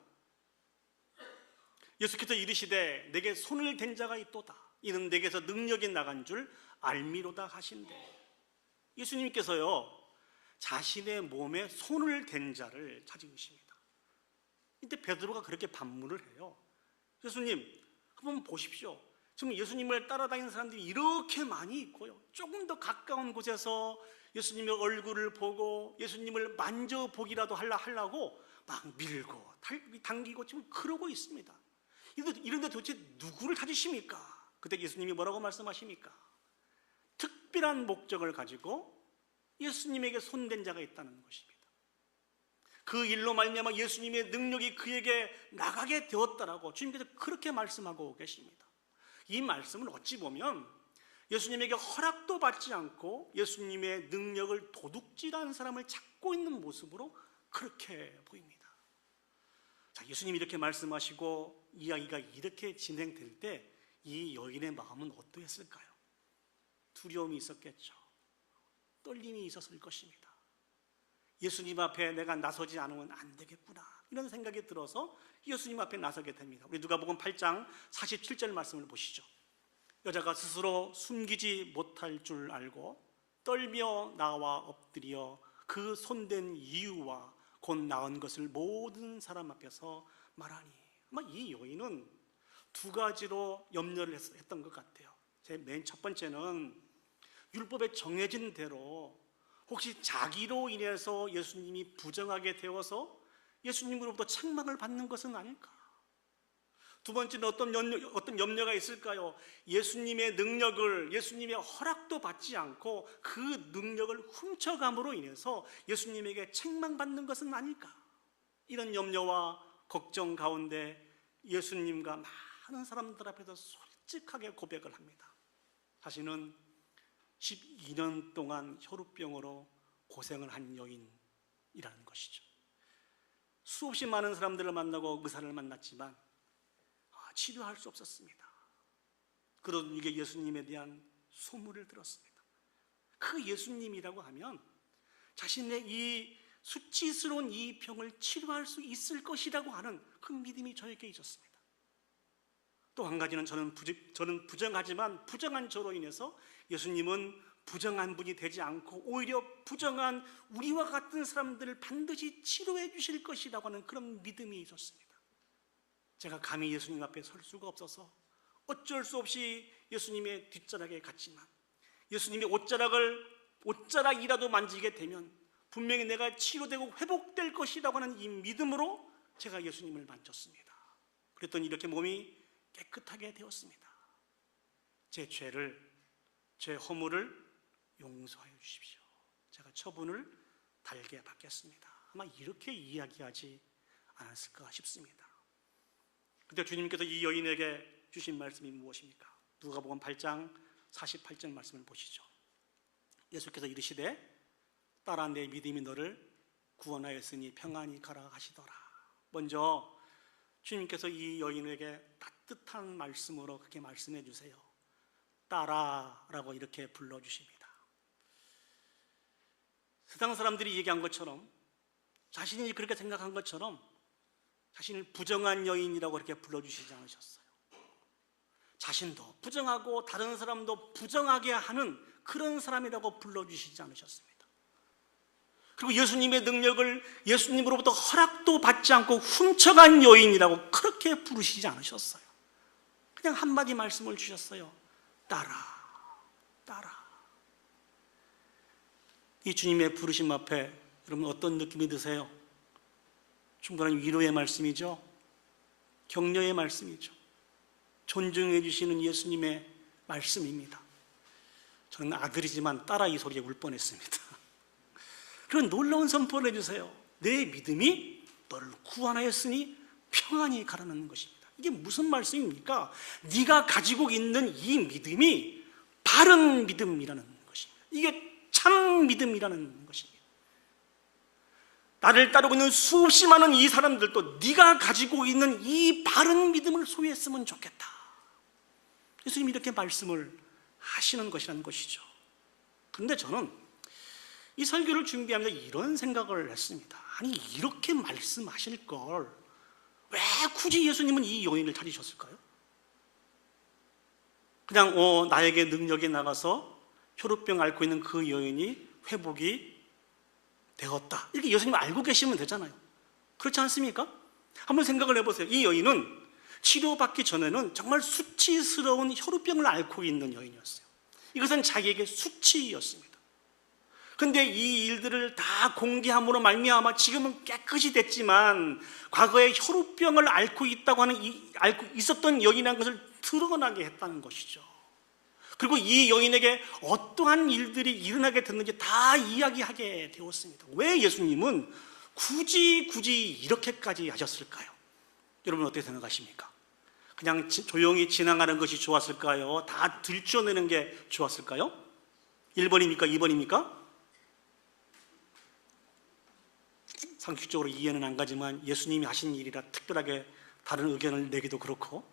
예수께서 이르시되 내게 손을 댄 자가 있도다. 이는 내게서 능력이 나간 줄 알미로다 하신대. 예수님께서요, 자신의 몸에 손을 댄 자를 찾으십니다. 이때 베드로가 그렇게 반문을 해요. 예수님, 한번 보십시오. 지금 예수님을 따라다니는 사람들이 이렇게 많이 있고요, 조금 더 가까운 곳에서 예수님의 얼굴을 보고 예수님을 만져보기라도 하려고 막 밀고 당기고 지금 그러고 있습니다. 이런데 도대체 누구를 찾으십니까? 그때 예수님이 뭐라고 말씀하십니까? 특별한 목적을 가지고 예수님에게 손댄 자가 있다는 것입니다. 그 일로 말미암아 예수님의 능력이 그에게 나가게 되었다라고 주님께서 그렇게 말씀하고 계십니다. 이 말씀은 어찌 보면 예수님에게 허락도 받지 않고 예수님의 능력을 도둑질하는 사람을 찾고 있는 모습으로 그렇게 보입니다. 자, 예수님이 이렇게 말씀하시고 이야기가 이렇게 진행될 때 이 여인의 마음은 어떠했을까요? 두려움이 있었겠죠. 떨림이 있었을 것입니다. 예수님 앞에 내가 나서지 않으면 안 되겠구나, 이런 생각이 들어서 예수님 앞에 나서게 됩니다. 우리 누가복음 8장 47절 말씀을 보시죠. 여자가 스스로 숨기지 못할 줄 알고 떨며 나와 엎드려 그 손댄 이유와 곧 나은 것을 모든 사람 앞에서 말하니. 아마 이 여인은 두 가지로 염려를 했던 것 같아요. 제 맨 첫 번째는 율법에 정해진 대로 혹시 자기로 인해서 예수님이 부정하게 되어서 예수님으로부터 책망을 받는 것은 아닐까? 두 번째는 어떤 염려가 있을까요? 예수님의 능력을, 예수님의 허락도 받지 않고 그 능력을 훔쳐감으로 인해서 예수님에게 책망받는 것은 아닐까? 이런 염려와 걱정 가운데 예수님과 많은 사람들 앞에서 솔직하게 고백을 합니다. 자신은 12년 동안 혈우병으로 고생을 한 여인이라는 것이죠. 수없이 많은 사람들을 만나고 의사를 만났지만 치료할 수 없었습니다. 그런 이게 예수님에 대한 소문을 들었습니다. 그 예수님이라고 하면 자신의 이 수치스러운 이 병을 치료할 수 있을 것이라고 하는 그 믿음이 저에게 있었습니다. 또 한 가지는 저는 부정하지만 부정한 저로 인해서 예수님은 부정한 분이 되지 않고 오히려 부정한 우리와 같은 사람들을 반드시 치료해 주실 것이라고 하는 그런 믿음이 있었습니다. 제가 감히 예수님 앞에 설 수가 없어서 어쩔 수 없이 예수님의 뒷자락에 갔지만 예수님의 옷자락이라도 만지게 되면 분명히 내가 치료되고 회복될 것이라고 하는 이 믿음으로 제가 예수님을 만졌습니다. 그랬더니 이렇게 몸이 깨끗하게 되었습니다. 제 죄를, 제 허물을 용서하여 주십시오. 제가 처분을 달게 받겠습니다. 아마 이렇게 이야기하지 않았을까 싶습니다. 그때 주님께서 이 여인에게 주신 말씀이 무엇입니까? 누가복음 8장 48절 말씀을 보시죠. 예수께서 이르시되 딸아 내 믿음이 너를 구원하였으니 평안히 가라 하시더라. 먼저 주님께서 이 여인에게 따뜻한 말씀으로 그렇게 말씀해 주세요. 딸아라고 이렇게 불러주십니다. 세상 사람들이 얘기한 것처럼, 자신이 그렇게 생각한 것처럼 자신을 부정한 여인이라고 그렇게 불러주시지 않으셨어요. 자신도 부정하고 다른 사람도 부정하게 하는 그런 사람이라고 불러주시지 않으셨습니다. 그리고 예수님의 능력을 예수님으로부터 허락도 받지 않고 훔쳐간 여인이라고 그렇게 부르시지 않으셨어요. 그냥 한마디 말씀을 주셨어요. 따라, 따라. 이 주님의 부르심 앞에 여러분 어떤 느낌이 드세요? 충분한 위로의 말씀이죠. 격려의 말씀이죠. 존중해 주시는 예수님의 말씀입니다. 저는 아들이지만 딸아 이 소리에 울 뻔했습니다. 그런 놀라운 선포를 해주세요. 내 믿음이 너를 구원하였으니 평안히 가라는 것입니다. 이게 무슨 말씀입니까? 네가 가지고 있는 이 믿음이 바른 믿음이라는 것입니다. 이게 참 믿음이라는 것입니다. 나를 따르고 있는 수없이 많은 이 사람들도 네가 가지고 있는 이 바른 믿음을 소유했으면 좋겠다. 예수님이 이렇게 말씀을 하시는 것이라는 것이죠. 그런데 저는 이 설교를 준비하면서 이런 생각을 했습니다. 아니 이렇게 말씀하실 걸 왜 굳이 예수님은 이 여인을 찾으셨을까요? 그냥 나에게 능력이 나가서 혈우병 앓고 있는 그 여인이 회복이 되었다 이렇게 예수님 알고 계시면 되잖아요. 그렇지 않습니까? 한번 생각을 해보세요. 이 여인은 치료받기 전에는 정말 수치스러운 혈우병을 앓고 있는 여인이었어요. 이것은 자기에게 수치였습니다. 근데 이 일들을 다 공개함으로 말미암아 지금은 깨끗이 됐지만 과거에 혈우병을 앓고 있다고 하는 앓고 있었던 여인이라는 것을 드러나게 했다는 것이죠. 그리고 이 여인에게 어떠한 일들이 일어나게 됐는지 다 이야기하게 되었습니다. 왜 예수님은 굳이 이렇게까지 하셨을까요? 여러분 어떻게 생각하십니까? 그냥 조용히 지나가는 것이 좋았을까요? 다 들춰내는 게 좋았을까요? 1번입니까? 2번입니까? 상식적으로 이해는 안 가지만 예수님이 하신 일이라 특별하게 다른 의견을 내기도 그렇고,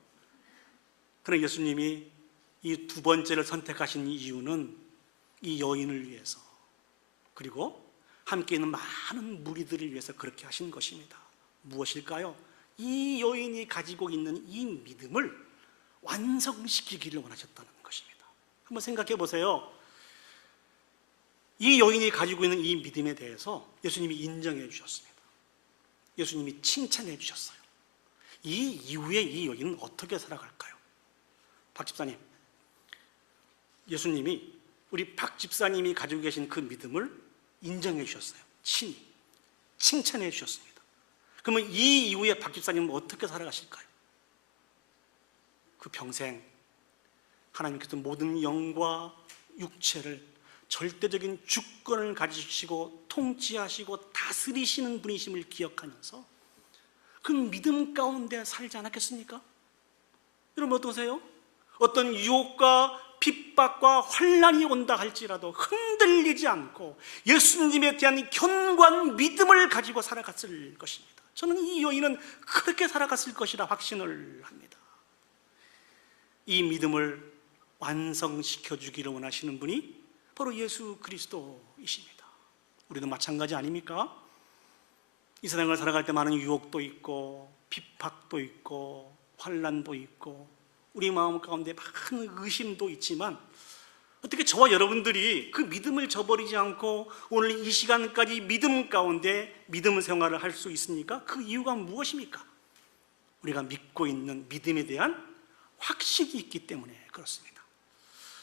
그러나 예수님이 이 두 번째를 선택하신 이유는 이 여인을 위해서 그리고 함께 있는 많은 무리들을 위해서 그렇게 하신 것입니다. 무엇일까요? 이 여인이 가지고 있는 이 믿음을 완성시키기를 원하셨다는 것입니다. 한번 생각해 보세요. 이 여인이 가지고 있는 이 믿음에 대해서 예수님이 인정해 주셨습니다. 예수님이 칭찬해 주셨어요. 이 이후에 이 여인은 어떻게 살아갈까요? 박 집사님, 예수님이 우리 박 집사님이 가지고 계신 그 믿음을 인정해 주셨어요. 친히 칭찬해 주셨습니다. 그러면 이 이후에 박 집사님은 어떻게 살아가실까요? 그 평생 하나님께서 모든 영과 육체를 절대적인 주권을 가지시고 통치하시고 다스리시는 분이심을 기억하면서 그 믿음 가운데 살지 않았겠습니까? 여러분 어떠세요? 어떤 유혹과 핍박과 환난이 온다 할지라도 흔들리지 않고 예수님에 대한 견고한 믿음을 가지고 살아갔을 것입니다. 저는 이 여인은 그렇게 살아갔을 것이라 확신을 합니다. 이 믿음을 완성시켜 주기를 원하시는 분이 바로 예수 그리스도이십니다. 우리도 마찬가지 아닙니까? 이 세상을 살아갈 때 많은 유혹도 있고 핍박도 있고 환난도 있고 우리 마음 가운데 많은 의심도 있지만 어떻게 저와 여러분들이 그 믿음을 저버리지 않고 오늘 이 시간까지 믿음 가운데 믿음 생활을 할 수 있습니까? 그 이유가 무엇입니까? 우리가 믿고 있는 믿음에 대한 확신이 있기 때문에 그렇습니다.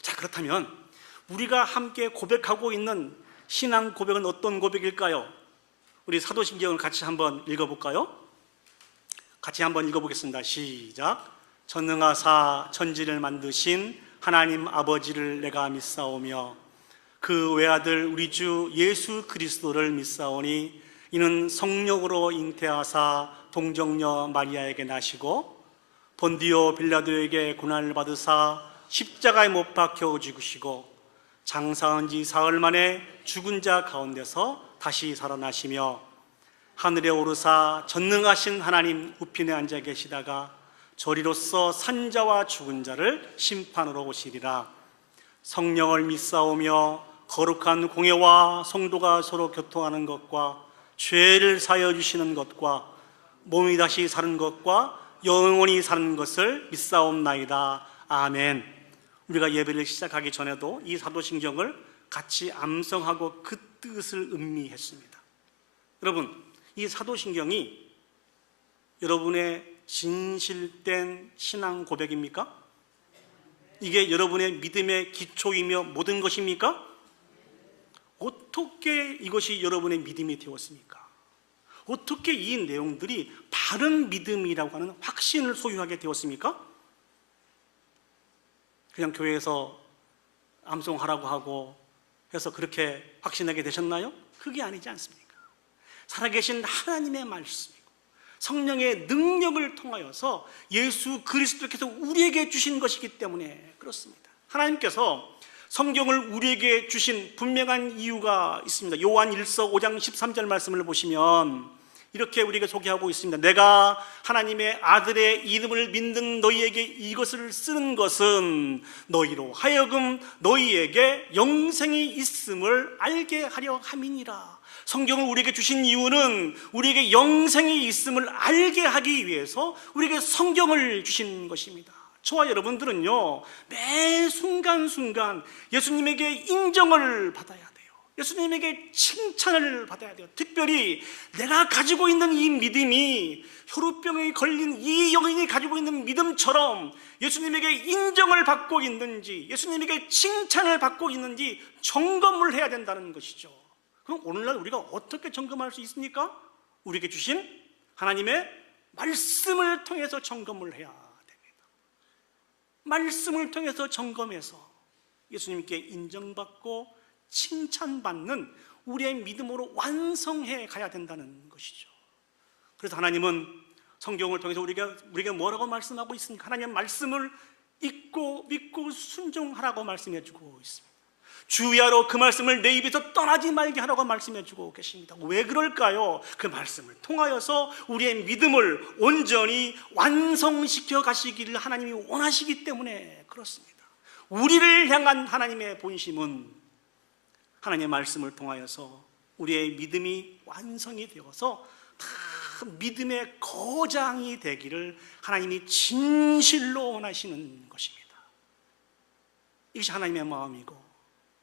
자, 그렇다면 우리가 함께 고백하고 있는 신앙 고백은 어떤 고백일까요? 우리 사도신경을 같이 한번 읽어볼까요? 같이 한번 읽어보겠습니다. 시작. 전능하사 천지를 만드신 하나님 아버지를 내가 믿사오며 그 외아들 우리 주 예수 그리스도를 믿사오니 이는 성령으로 잉태하사 동정녀 마리아에게 나시고 본디오 빌라도에게 고난을 받으사 십자가에 못 박혀 죽으시고 장사한 지 사흘 만에 죽은 자 가운데서 다시 살아나시며 하늘에 오르사 전능하신 하나님 우편에 앉아 계시다가 저리로서 산자와 죽은 자를 심판으로 오시리라. 성령을 믿사오며 거룩한 공예와 성도가 서로 교통하는 것과 죄를 사하여 주시는 것과 몸이 다시 사는 것과 영원히 사는 것을 믿사옵나이다. 아멘. 우리가 예배를 시작하기 전에도 이 사도신경을 같이 암송하고 그 뜻을 음미했습니다. 여러분, 이 사도신경이 여러분의 진실된 신앙 고백입니까? 이게 여러분의 믿음의 기초이며 모든 것입니까? 어떻게 이것이 여러분의 믿음이 되었습니까? 어떻게 이 내용들이 바른 믿음이라고 하는 확신을 소유하게 되었습니까? 그냥 교회에서 암송하라고 하고 해서 그렇게 확신하게 되셨나요? 그게 아니지 않습니까? 살아계신 하나님의 말씀이고 성령의 능력을 통하여서 예수 그리스도께서 우리에게 주신 것이기 때문에 그렇습니다. 하나님께서 성경을 우리에게 주신 분명한 이유가 있습니다. 요한 1서 5장 13절 말씀을 보시면 이렇게 우리에게 소개하고 있습니다. 내가 하나님의 아들의 이름을 믿는 너희에게 이것을 쓰는 것은 너희로 하여금 너희에게 영생이 있음을 알게 하려 함이니라. 성경을 우리에게 주신 이유는 우리에게 영생이 있음을 알게 하기 위해서 우리에게 성경을 주신 것입니다. 저와 여러분들은요, 매 순간순간 예수님에게 인정을 받아야 돼요. 예수님에게 칭찬을 받아야 돼요. 특별히 내가 가지고 있는 이 믿음이 혈우병에 걸린 이 여인이 가지고 있는 믿음처럼 예수님에게 인정을 받고 있는지, 예수님에게 칭찬을 받고 있는지 점검을 해야 된다는 것이죠. 그럼 오늘날 우리가 어떻게 점검할 수 있습니까? 우리에게 주신 하나님의 말씀을 통해서 점검을 해야 됩니다. 말씀을 통해서 점검해서 예수님께 인정받고 칭찬받는 우리의 믿음으로 완성해 가야 된다는 것이죠. 그래서 하나님은 성경을 통해서 우리에게 뭐라고 말씀하고 있습니까? 하나님의 말씀을 읽고 믿고 순종하라고 말씀해 주고 있습니다. 주야로 그 말씀을 내 입에서 떠나지 말게 하라고 말씀해 주고 계십니다. 왜 그럴까요? 그 말씀을 통하여서 우리의 믿음을 온전히 완성시켜 가시기를 하나님이 원하시기 때문에 그렇습니다. 우리를 향한 하나님의 본심은 하나님의 말씀을 통하여서 우리의 믿음이 완성이 되어서 다 믿음의 거장이 되기를 하나님이 진실로 원하시는 것입니다. 이것이 하나님의 마음이고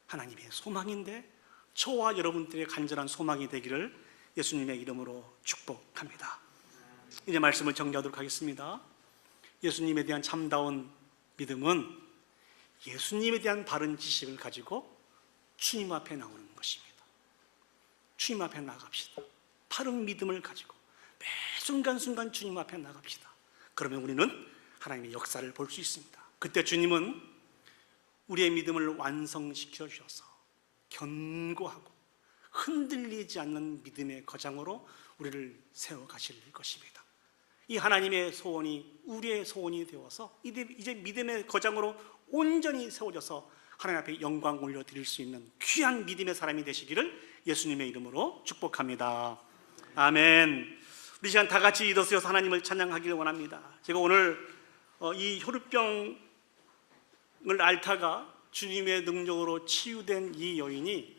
하나님의 소망인데 저와 여러분들의 간절한 소망이 되기를 예수님의 이름으로 축복합니다. 이제 말씀을 정리하도록 하겠습니다. 예수님에 대한 참다운 믿음은 예수님에 대한 바른 지식을 가지고 주님 앞에 나오는 것입니다. 주님 앞에 나갑시다. 바른 믿음을 가지고 매 순간순간 주님 앞에 나갑시다. 그러면 우리는 하나님의 역사를 볼 수 있습니다. 그때 주님은 우리의 믿음을 완성시켜 주셔서 견고하고 흔들리지 않는 믿음의 거장으로 우리를 세워가실 것입니다. 이 하나님의 소원이 우리의 소원이 되어서 이제 믿음의 거장으로 온전히 세워져서 하나님 앞에 영광 올려드릴 수 있는 귀한 믿음의 사람이 되시기를 예수님의 이름으로 축복합니다. 아멘. 우리 시간 다 같이 일어서서 하나님을 찬양하기를 원합니다. 제가 오늘 이 혈우병을 앓다가 주님의 능력으로 치유된 이 여인이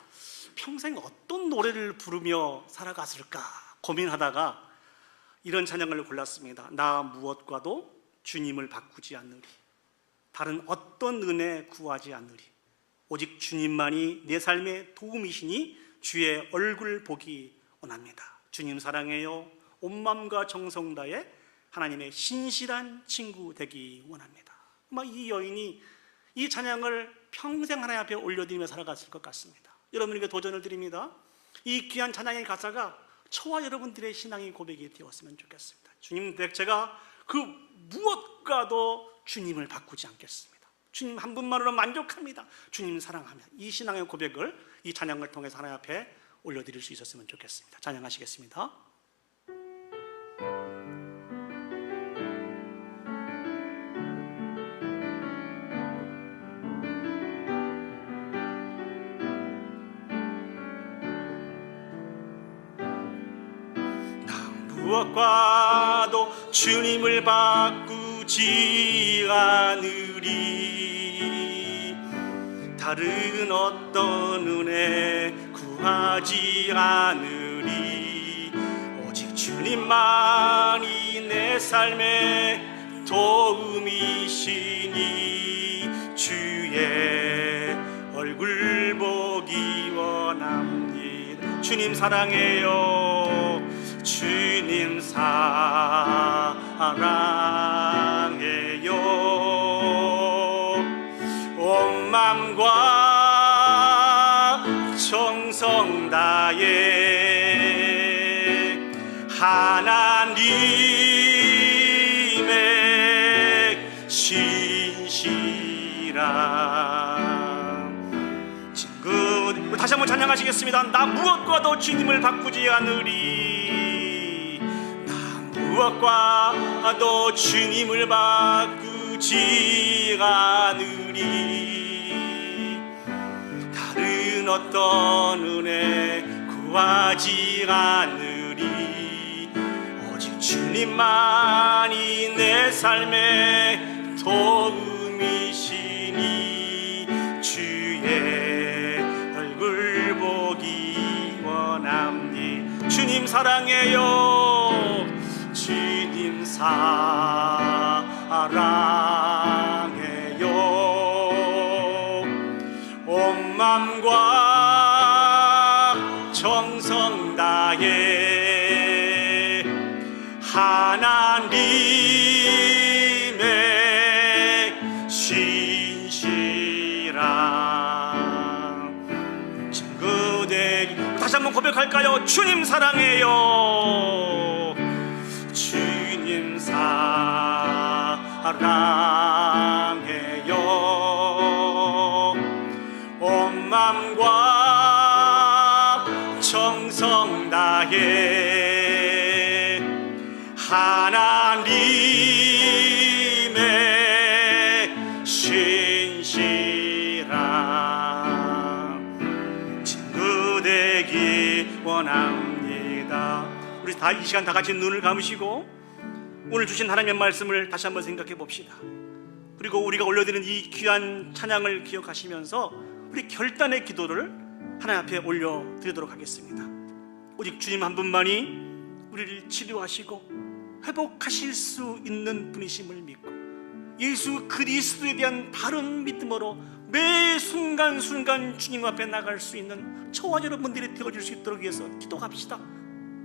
평생 어떤 노래를 부르며 살아갔을까 고민하다가 이런 찬양을 골랐습니다. 나 무엇과도 주님을 바꾸지 않으리. 다른 어떤 은혜 구하지 않으리. 오직 주님만이 내 삶의 도움이시니 주의 얼굴 보기 원합니다. 주님 사랑해요. 온 마음과 정성 다해 하나님의 신실한 친구 되기 원합니다. 이 여인이 이 찬양을 평생 하나님 앞에 올려드리며 살아갔을 것 같습니다. 여러분에게 도전을 드립니다. 이 귀한 찬양의 가사가 저와 여러분들의 신앙의 고백이 되었으면 좋겠습니다. 주님, 제가 그 무엇과도 주님을 바꾸지 않겠습니다. 주님 한 분만으로 만족합니다. 주님 사랑합니다. 이 신앙의 고백을 이 찬양을 통해서 하나님 앞에 올려드릴 수 있었으면 좋겠습니다. 찬양하시겠습니다. 무엇과도 주님을 바꾸지 않으리. 다른 어떤 은혜 구하지 않으리. 오직 주님만이 내 삶의 도움이시니 주님 사랑해요. 주님 사랑해요. 온 맘과 정성 다해 하나님의 신실한 친구. 다시 한번 찬양하시겠습니다. 나 무엇과도 주님을 바꾸지 않으리. 나 무엇과도 주님을 바꾸지 않으리. 다른 어떤 은혜 구하지 않으리. 오직 주님만이 내 삶의 도움이시니 주의 얼굴 보기 원합니. 주님 사랑해요. 주님 사랑해요. 온 맘과 정성 다해 하나님의 신실한 친구 되기. 다시 한번 고백할까요? 주님 사랑해요. 주님 사랑해요. 온 맘과 정성 다해 하나님의 신실한 친구 되기 원합니다. 우리 다 이 시간 다 같이 눈을 감으시고 오늘 주신 하나님의 말씀을 다시 한번 생각해 봅시다. 그리고 우리가 올려드리는 이 귀한 찬양을 기억하시면서 우리 결단의 기도를 하나님 앞에 올려드리도록 하겠습니다. 오직 주님 한 분만이 우리를 치료하시고 회복하실 수 있는 분이심을 믿고 예수 그리스도에 대한 바른 믿음으로 매 순간순간 주님 앞에 나갈 수 있는 저와 여러분들이 되어줄 수 있도록 위해서 기도합시다.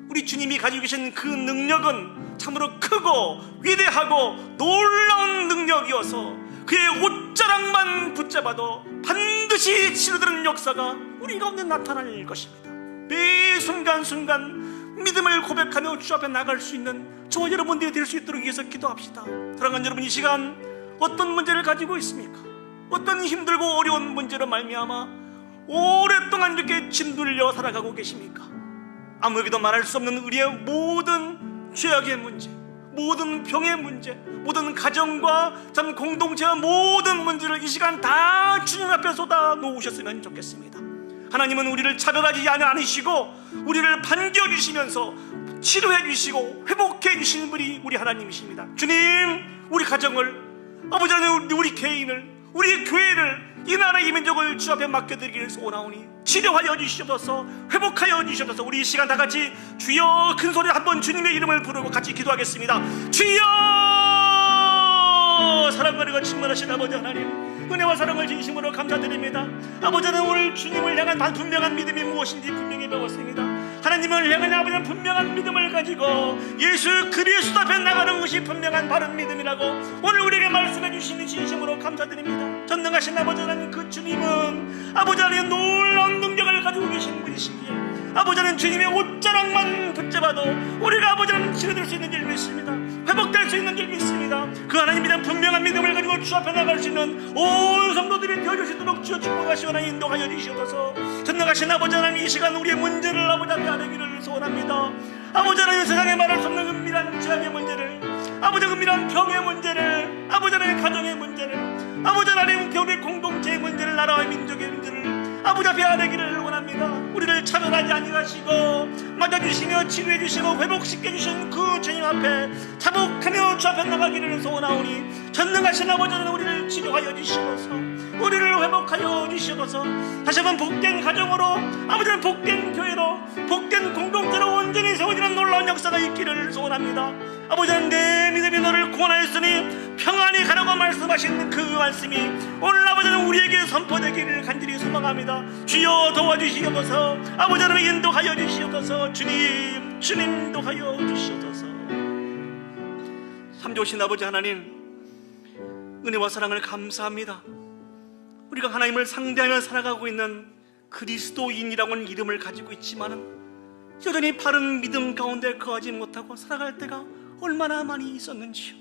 우리 주님이 가지고 계신 그 능력은 참으로 크고 위대하고 놀라운 능력이어서 그의 옷자락만 붙잡아도 반드시 치료되는 역사가 우리 가운데 나타날 것입니다. 매 순간순간 믿음을 고백하며 주 앞에 나갈 수 있는 저와 여러분들이 될 수 있도록 위해서 기도합시다. 사랑하는 여러분, 이 시간 어떤 문제를 가지고 있습니까? 어떤 힘들고 어려운 문제로 말미암아 오랫동안 이렇게 짓눌려 살아가고 계십니까? 아무에게도 말할 수 없는 우리의 모든 죄악의 문제, 모든 병의 문제, 모든 가정과 참 공동체와 모든 문제를 이 시간 다 주님 앞에 쏟아 놓으셨으면 좋겠습니다. 하나님은 우리를 차별하지 않으시고 우리를 반겨주시면서 치료해 주시고 회복해 주시는 분이 우리 하나님이십니다. 주님, 우리 가정을, 아버지 하나님, 우리 개인을, 우리 교회를, 이 나라 이 민족을 주 앞에 맡겨드리기를 소원하오니 치료하여 주시옵소서, 회복하여 주시옵소서. 우리 이 시간 다 같이 주여 큰 소리로 한번 주님의 이름을 부르고 같이 기도하겠습니다. 주여! 사랑과 은혜가 충만하신 아버지 하나님, 은혜와 사랑을 진심으로 감사드립니다. 아버지 하나님, 오늘 주님을 향한 분명한 믿음이 무엇인지 분명히 배웠습니다. 하나님을 향한 아버지는 분명한 믿음을 가지고 예수 그리스도 앞에 나가는 것이 분명한 바른 믿음이라고 오늘 우리에게 말씀해 주시니 진심으로 감사드립니다. 전능하신 아버지 하나님, 그 주님은 아버지 하나님 놀라운 능력을 가지고 계신 분이시기에 아버지 하나님, 주님의 옷자락만 붙잡아도 우리가 아버지 하나님 치료될 수 있는 줄 믿습니다. 회복될 수 있는 줄 믿습니다. 그 하나님에 대한 분명한 믿음을 가지고 주 앞에 나갈 수 있는 온 성도들이 되어주시도록 주여 축복하시거나 인도하여 주시옵소서. 전능하신 아버지 하나님, 이 시간 우리의 문제를 아버지 앞에 하기를 소원합니다. 아버지 하나님, 세상에 말할 수 없는 은밀한 죄악의 문제를, 아버지 은밀한 병의 문제를, 아버지 하나님 가정의 문제를, 아버지 하나님 교회 공동체의 문제를, 나라와 민족의 문제를 아버지 앞에 하기를 원합니다. 우리를 차별하지 아니하시고 맞아주시며 치료해주시고 회복시켜주신 그 주님 앞에 자복하며 주 앞에 나가기를 소원하오니 전능하신 아버지 하나님, 우리를 치료하여 주시옵소서. 우리를 회복하여 주시옵소서. 다시 한번 복된 가정으로, 아버지는 복된 교회로, 복된 공동체로 온전히 세워지는 놀라운 역사가 있기를 소원합니다. 아버지는 내 믿음이 너를 구원하였으니 평안히 가라고 말씀하신 그 말씀이 오늘 아버지는 우리에게 선포되기를 간절히 소망합니다. 주여 도와주시옵소서. 아버지 하나님 인도하여 주시옵소서. 주님 인도하여 주시옵소서. 참 좋으신 아버지 하나님, 은혜와 사랑을 감사합니다. 우리가 하나님을 상대하며 살아가고 있는 그리스도인이라고는 이름을 가지고 있지만은 여전히 바른 믿음 가운데 거하지 못하고 살아갈 때가 얼마나 많이 있었는지요.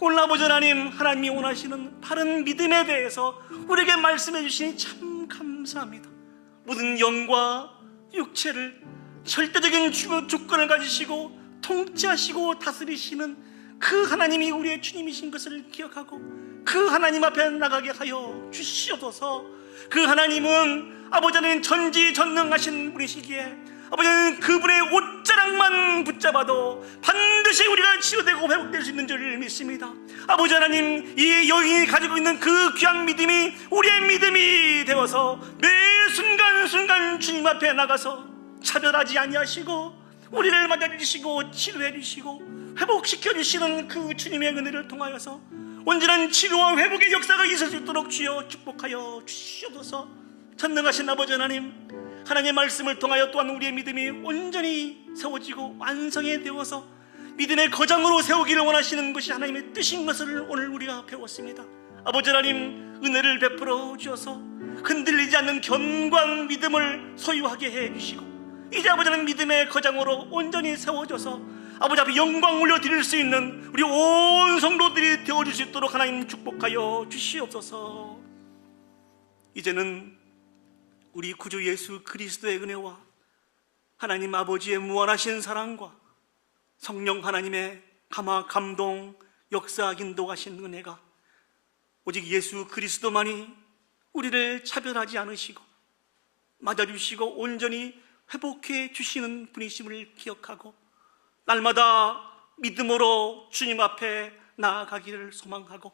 오늘 아버지 하나님, 하나님이 원하시는 바른 믿음에 대해서 우리에게 말씀해 주시니 참 감사합니다. 모든 영과 육체를 절대적인 주권을 가지시고 통치하시고 다스리시는 그 하나님이 우리의 주님이신 것을 기억하고 그 하나님 앞에 나가게 하여 주시옵소서. 그 하나님은 아버지 하나님 전지전능하신 분이시기에 아버지는 그분의 옷자락만 붙잡아도 반드시 우리가 치유되고 회복될 수 있는 줄 믿습니다. 아버지 하나님, 이 여인이 가지고 있는 그 귀한 믿음이 우리의 믿음이 되어서 매 순간순간 주님 앞에 나가서 차별하지 아니하시고 우리를 맞아주시고 치료해주시고 회복시켜주시는 그 주님의 은혜를 통하여서 온전한 치료와 회복의 역사가 있을 수 있도록 주여 축복하여 주시옵소서. 전능하신 아버지 하나님, 하나님의 말씀을 통하여 또한 우리의 믿음이 온전히 세워지고 완성이 되어서 믿음의 거장으로 세우기를 원하시는 것이 하나님의 뜻인 것을 오늘 우리가 배웠습니다. 아버지 하나님, 은혜를 베풀어 주셔서 흔들리지 않는 견고한 믿음을 소유하게 해주시고 이제 아버지 하나님 믿음의 거장으로 온전히 세워져서 아버지 앞에 영광 올려드릴 수 있는 우리 온 성도들이 되어줄 수 있도록 하나님 축복하여 주시옵소서. 이제는 우리 구주 예수 그리스도의 은혜와 하나님 아버지의 무한하신 사랑과 성령 하나님의 감화 감동 역사 인도하신 은혜가 오직 예수 그리스도만이 우리를 차별하지 않으시고 맞아주시고 온전히 회복해 주시는 분이심을 기억하고 날마다 믿음으로 주님 앞에 나아가기를 소망하고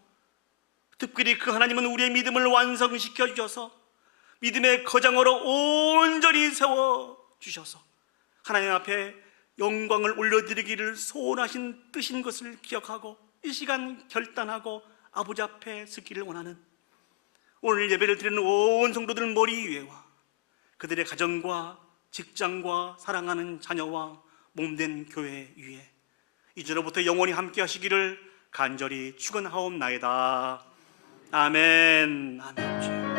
특별히 그 하나님은 우리의 믿음을 완성시켜 주셔서 믿음의 거장으로 온전히 세워주셔서 하나님 앞에 영광을 올려드리기를 소원하신 뜻인 것을 기억하고 이 시간 결단하고 아버지 앞에 서기를 원하는 오늘 예배를 드리는 온 성도들 머리 위에와 그들의 가정과 직장과 사랑하는 자녀와 몸된 교회 위에 이제로부터 영원히 함께 하시기를 간절히 축원하옵나이다. 아멘. 아멘.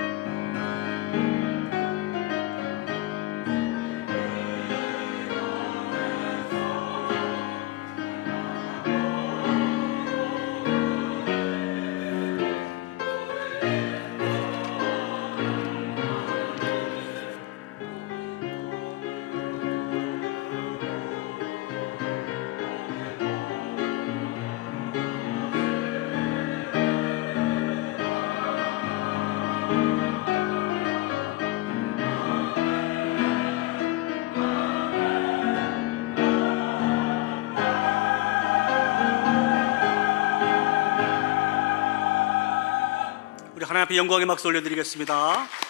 하나님 앞에 영광의 박수 올려드리겠습니다.